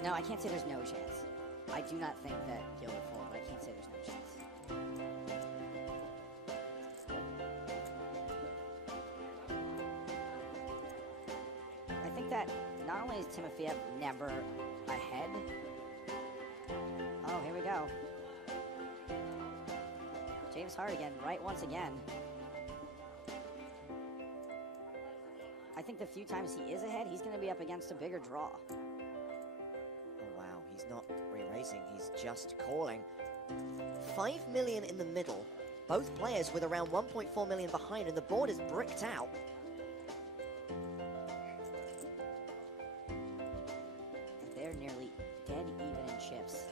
No, I can't say there's no chance. I do not think that Gil would fold, but I can't say there's no chance. I think that not only is Timofeyev never ahead. Oh, here we go. James Hart again, right once again. I think the few times he is ahead, he's going to be up against a bigger draw. Oh, wow, he's not re-raising, he's just calling. 5 million in the middle, both players with around 1.4 million behind, and the board is bricked out. They're nearly dead even in chips.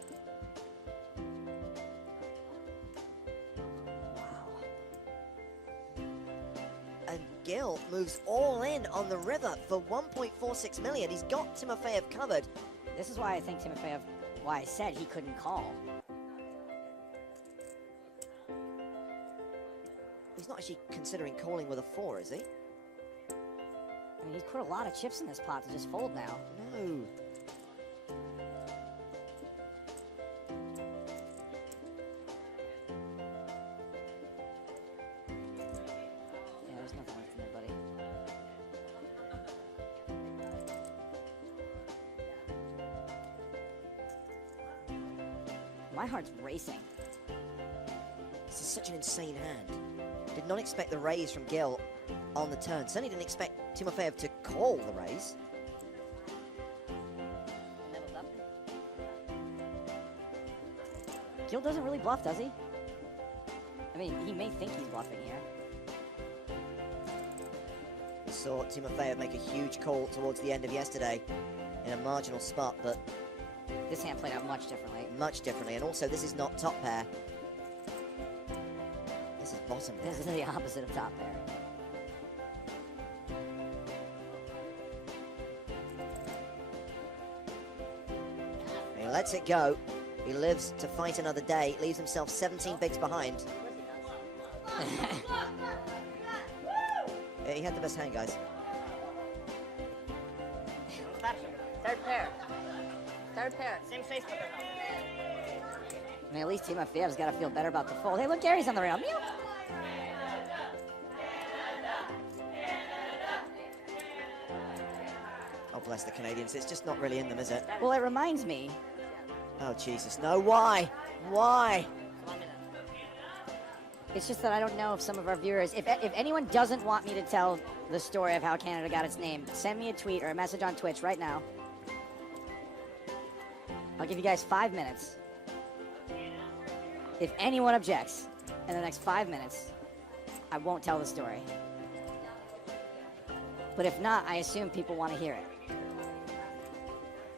And Gil moves all in on the river for 1.46 million. He's got Timofeyev covered. This is why I think Timofeyev, why I said he couldn't call. He's not actually considering calling with a 4, is he? I mean, he's put a lot of chips in this pot to just fold now. No. Yeah, there's nothing left in there, buddy. My heart's racing. This is such an insane hand. Did not expect the raise from Gil on the turn. Certainly didn't expect Timofeyev to call the raise. Never bluffed. Gil doesn't really bluff, does he? I mean, he may think he's bluffing here. We saw Timofeyev make a huge call towards the end of yesterday in a marginal spot, but This hand played out much differently. much differently. And also, this is not top pair. This is bottom pair. This is the opposite of top pair. He lets it go. He lives to fight another day, leaves himself 17 bigs behind. Yeah, he had the best hand, guys. Third pair. Third pair. Same face, but I mean, at least Team Fiev's got to feel better about the fold. Hey, look, Gary's on the rail. Meow. Oh, bless the Canadians. It's just not really in them, is it? Well, it reminds me. Oh, Jesus. No, why? Why? It's just that I don't know if some of our viewers, if anyone doesn't want me to tell the story of how Canada got its name, send me a tweet or a message on Twitch right now. I'll give you guys 5 minutes. If anyone objects in the next 5 minutes, I won't tell the story. But if not, I assume people want to hear it.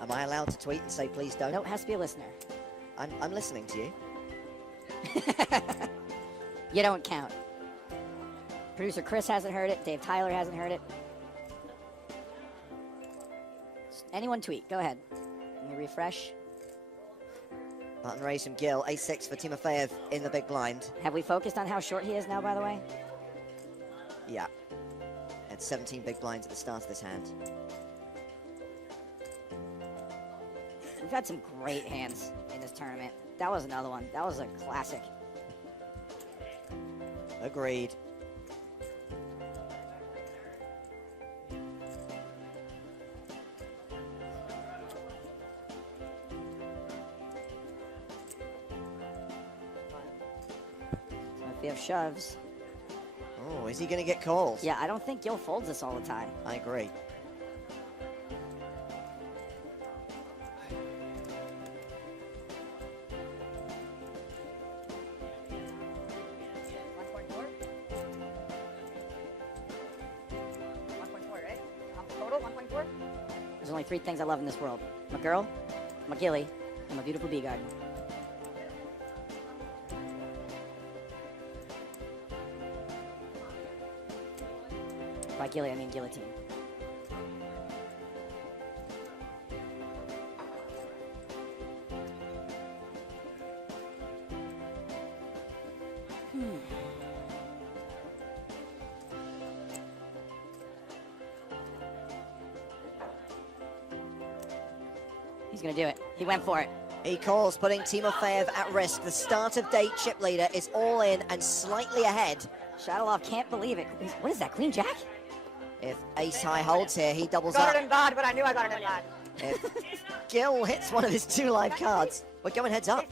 Am I allowed to tweet and say, please don't? No, it has to be a listener. I'm listening to you. You don't count. Producer Chris hasn't heard it. Dave Tyler hasn't heard it. Anyone tweet. Go ahead. Let me refresh. Button raise from Gil. A6 for Timofeyev in the big blind. Have we focused on how short he is now, by the way? Yeah. Had 17 big blinds at the start of this hand. We've had some great hands in this tournament. That was another one. That was a classic. Agreed. If we have shoves. Oh, is he going to get called? Yeah, I don't think Gil folds this all the time. I agree. There's only 3 things I love in this world. My girl, my Gilly, and my beautiful bee garden. By Gilly, I mean guillotine. He's gonna do it. He went for it. He calls, putting Timofeyev at risk. The start of day chip leader is all in and slightly ahead. Shadalov can't believe it. What is that, Queen Jack? If ace high holds here, he doubles got up. it in bad, but I knew I got it in bad. If Gil hits one of his 2 live cards, we're going heads up.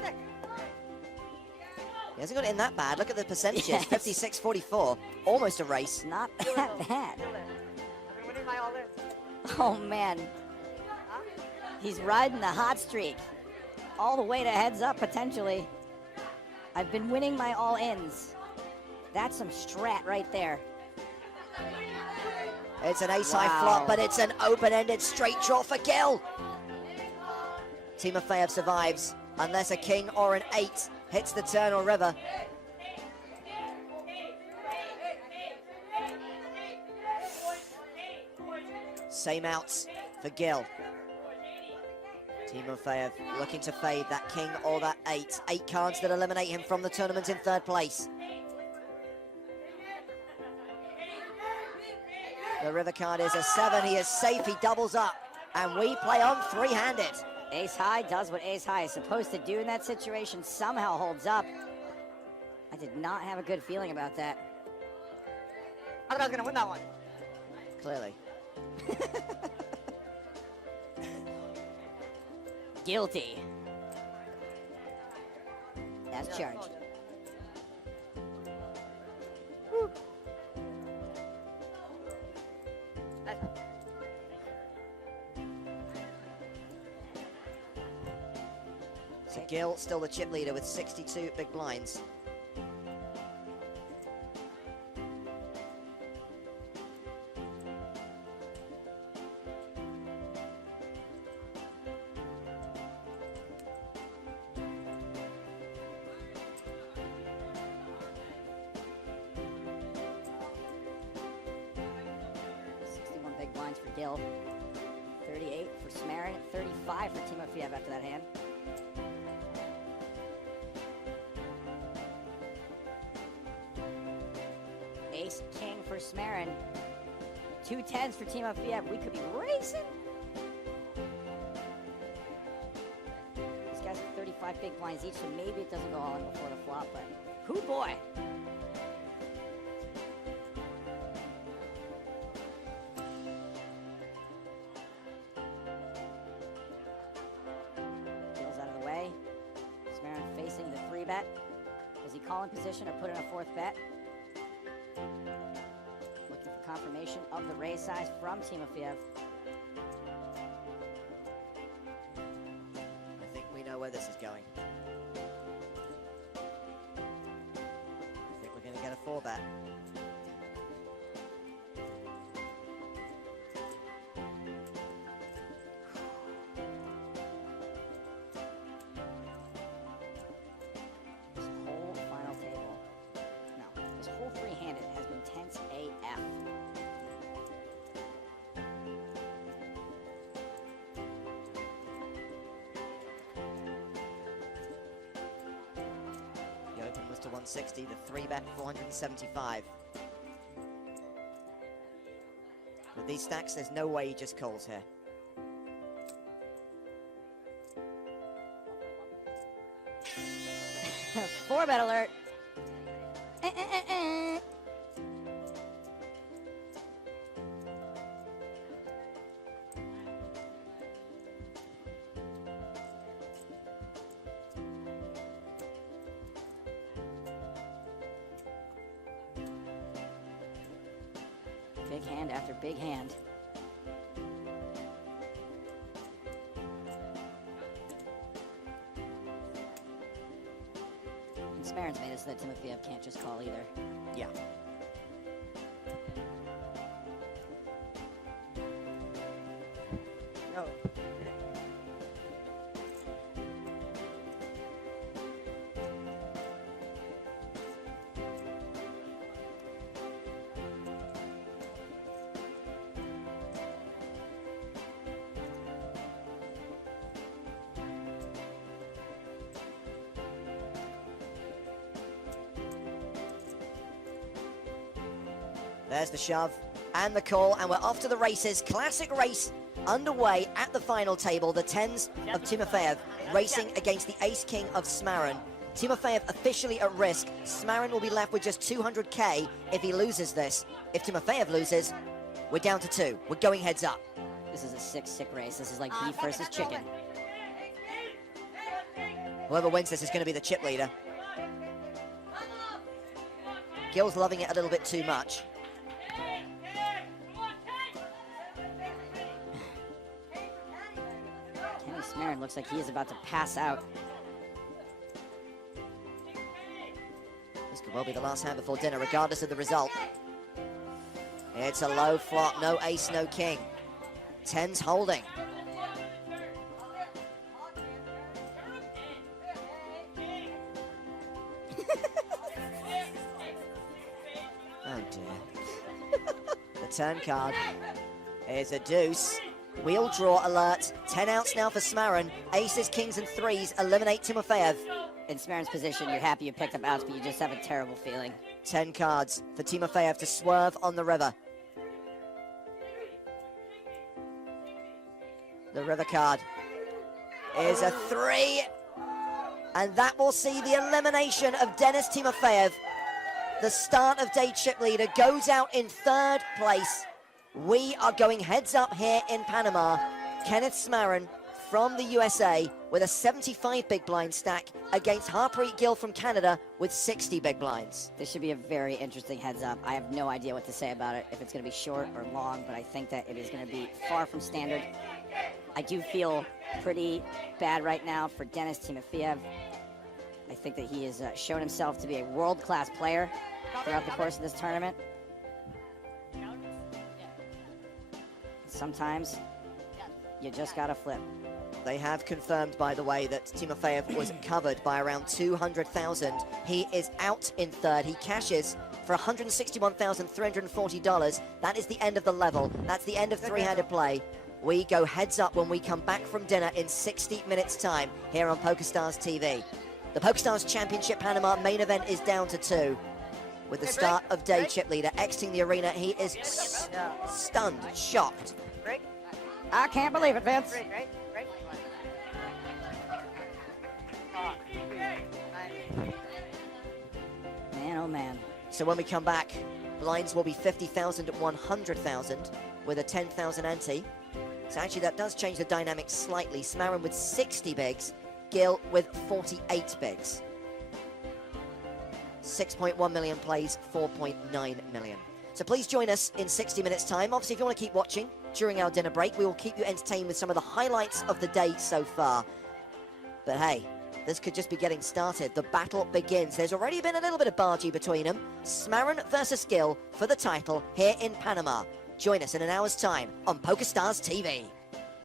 He hasn't got it in that bad. Look at the percentages. Yes. 56-44. Almost a race. Not that bad. I've been winning my all in. Oh, man. He's riding the hot streak. All the way to heads up, potentially. I've been winning my all-ins. That's some strat right there. It's an ace-high flop, but it's an open-ended straight draw for Gil. Timofeyev survives, unless a king or an 8 hits the turn or river. Same outs for Gil. Timofeyev looking to fade that king or that 8. 8 cards that eliminate him from the tournament in 3rd place. The river card is a 7. He is safe. He doubles up. And we play on 3-handed. Ace high does what ace high is supposed to do in that situation. Somehow holds up. I did not have a good feeling about that. I thought I was going to win that one. Clearly. Guilty. That's charged. Woo. So Gil still the chip leader with 62 big blinds. Big blinds for Gil. 38 for Samarin, 35 for Timofeyev after that hand. ace king for Smarin. 2 10s for Timofeyev. We could be racing. These guys have 35 big blinds each, so maybe it doesn't go all in before the flop, but hoo boy. Gill's out of the way. Smarin facing the 3-bet. Does he call in position or put in a 4th bet? Looking for confirmation of the raise size from Timofeyev. I think we know where this is going. I think we're going to get a 4-bet. This whole final table, no, this whole 3-handed has been tense AF. The open was to 160, the 3-bet 475. With these stacks, there's no way he just calls here. Four bet alert. Big hand after big hand. And Smarin's made it so that Timofeyev can't just call either. Yeah. No. There's the shove and the call, and we're off to the races. Classic race underway at the final table. The 10s of Timofeyev racing against the ace-king of Smarin. Timofeyev officially at risk. Smarin will be left with just 200K if he loses this. If Timofeyev loses, we're down to 2. We're going heads up. This is a sick race. This is like beef versus chicken. Whoever wins this is going to be the chip leader. Gill's loving it a little bit too much. Smarin looks like he is about to pass out. This could well be the last hand before dinner, regardless of the result. It's a low flop, no ace, no king. 10's holding. Oh dear. The turn card is a deuce. Wheel draw alert. 10 outs now for Smarin. Aces, kings, and 3s eliminate Timofeyev. In Smarin's position, you're happy you picked up outs, but you just have a terrible feeling. 10 cards for Timofeyev to swerve on the river. The river card is a 3. And that will see the elimination of Denis Timofeyev. The start of day chip leader goes out in 3rd place. We are going heads up here in Panama. Kenneth Smarin from the USA with a 75 big blind stack against Harpreet Gill from Canada with 60 big blinds. This should be a very interesting heads up. I have no idea what to say about it, if it's going to be short or long, but I think that it is going to be far from standard. I do feel pretty bad right now for Denis Timofeyev. I think that he has shown himself to be a world-class player throughout the course of this tournament. Sometimes you just gotta flip. They have confirmed, by the way, that Timofeyev was covered by around 200,000. He is out in 3rd. He cashes for $161,340. That is the end of the level. That's the end of 3-handed play. We go heads up when we come back from dinner in 60 minutes time here on PokerStars TV. The PokerStars Championship Panama main event is down to 2. with the start of day chip leader exiting the arena. He is stunned, shocked. I can't believe it, Vince. Man, oh man. So when we come back, blinds will be 50,000 at 100,000 with a 10,000 ante. So actually that does change the dynamics slightly. Smarin with 60 bigs, Gil with 48 bigs. 6.1 million plays, 4.9 million. So please join us in 60 minutes time. Obviously, if you want to keep watching during our dinner break, we will keep you entertained with some of the highlights of the day so far. But hey, this could just be getting started. The battle begins. There's already been a little bit of bargee between them. Smarin versus Gil for the title here in Panama. Join us in an hour's time on PokerStars TV.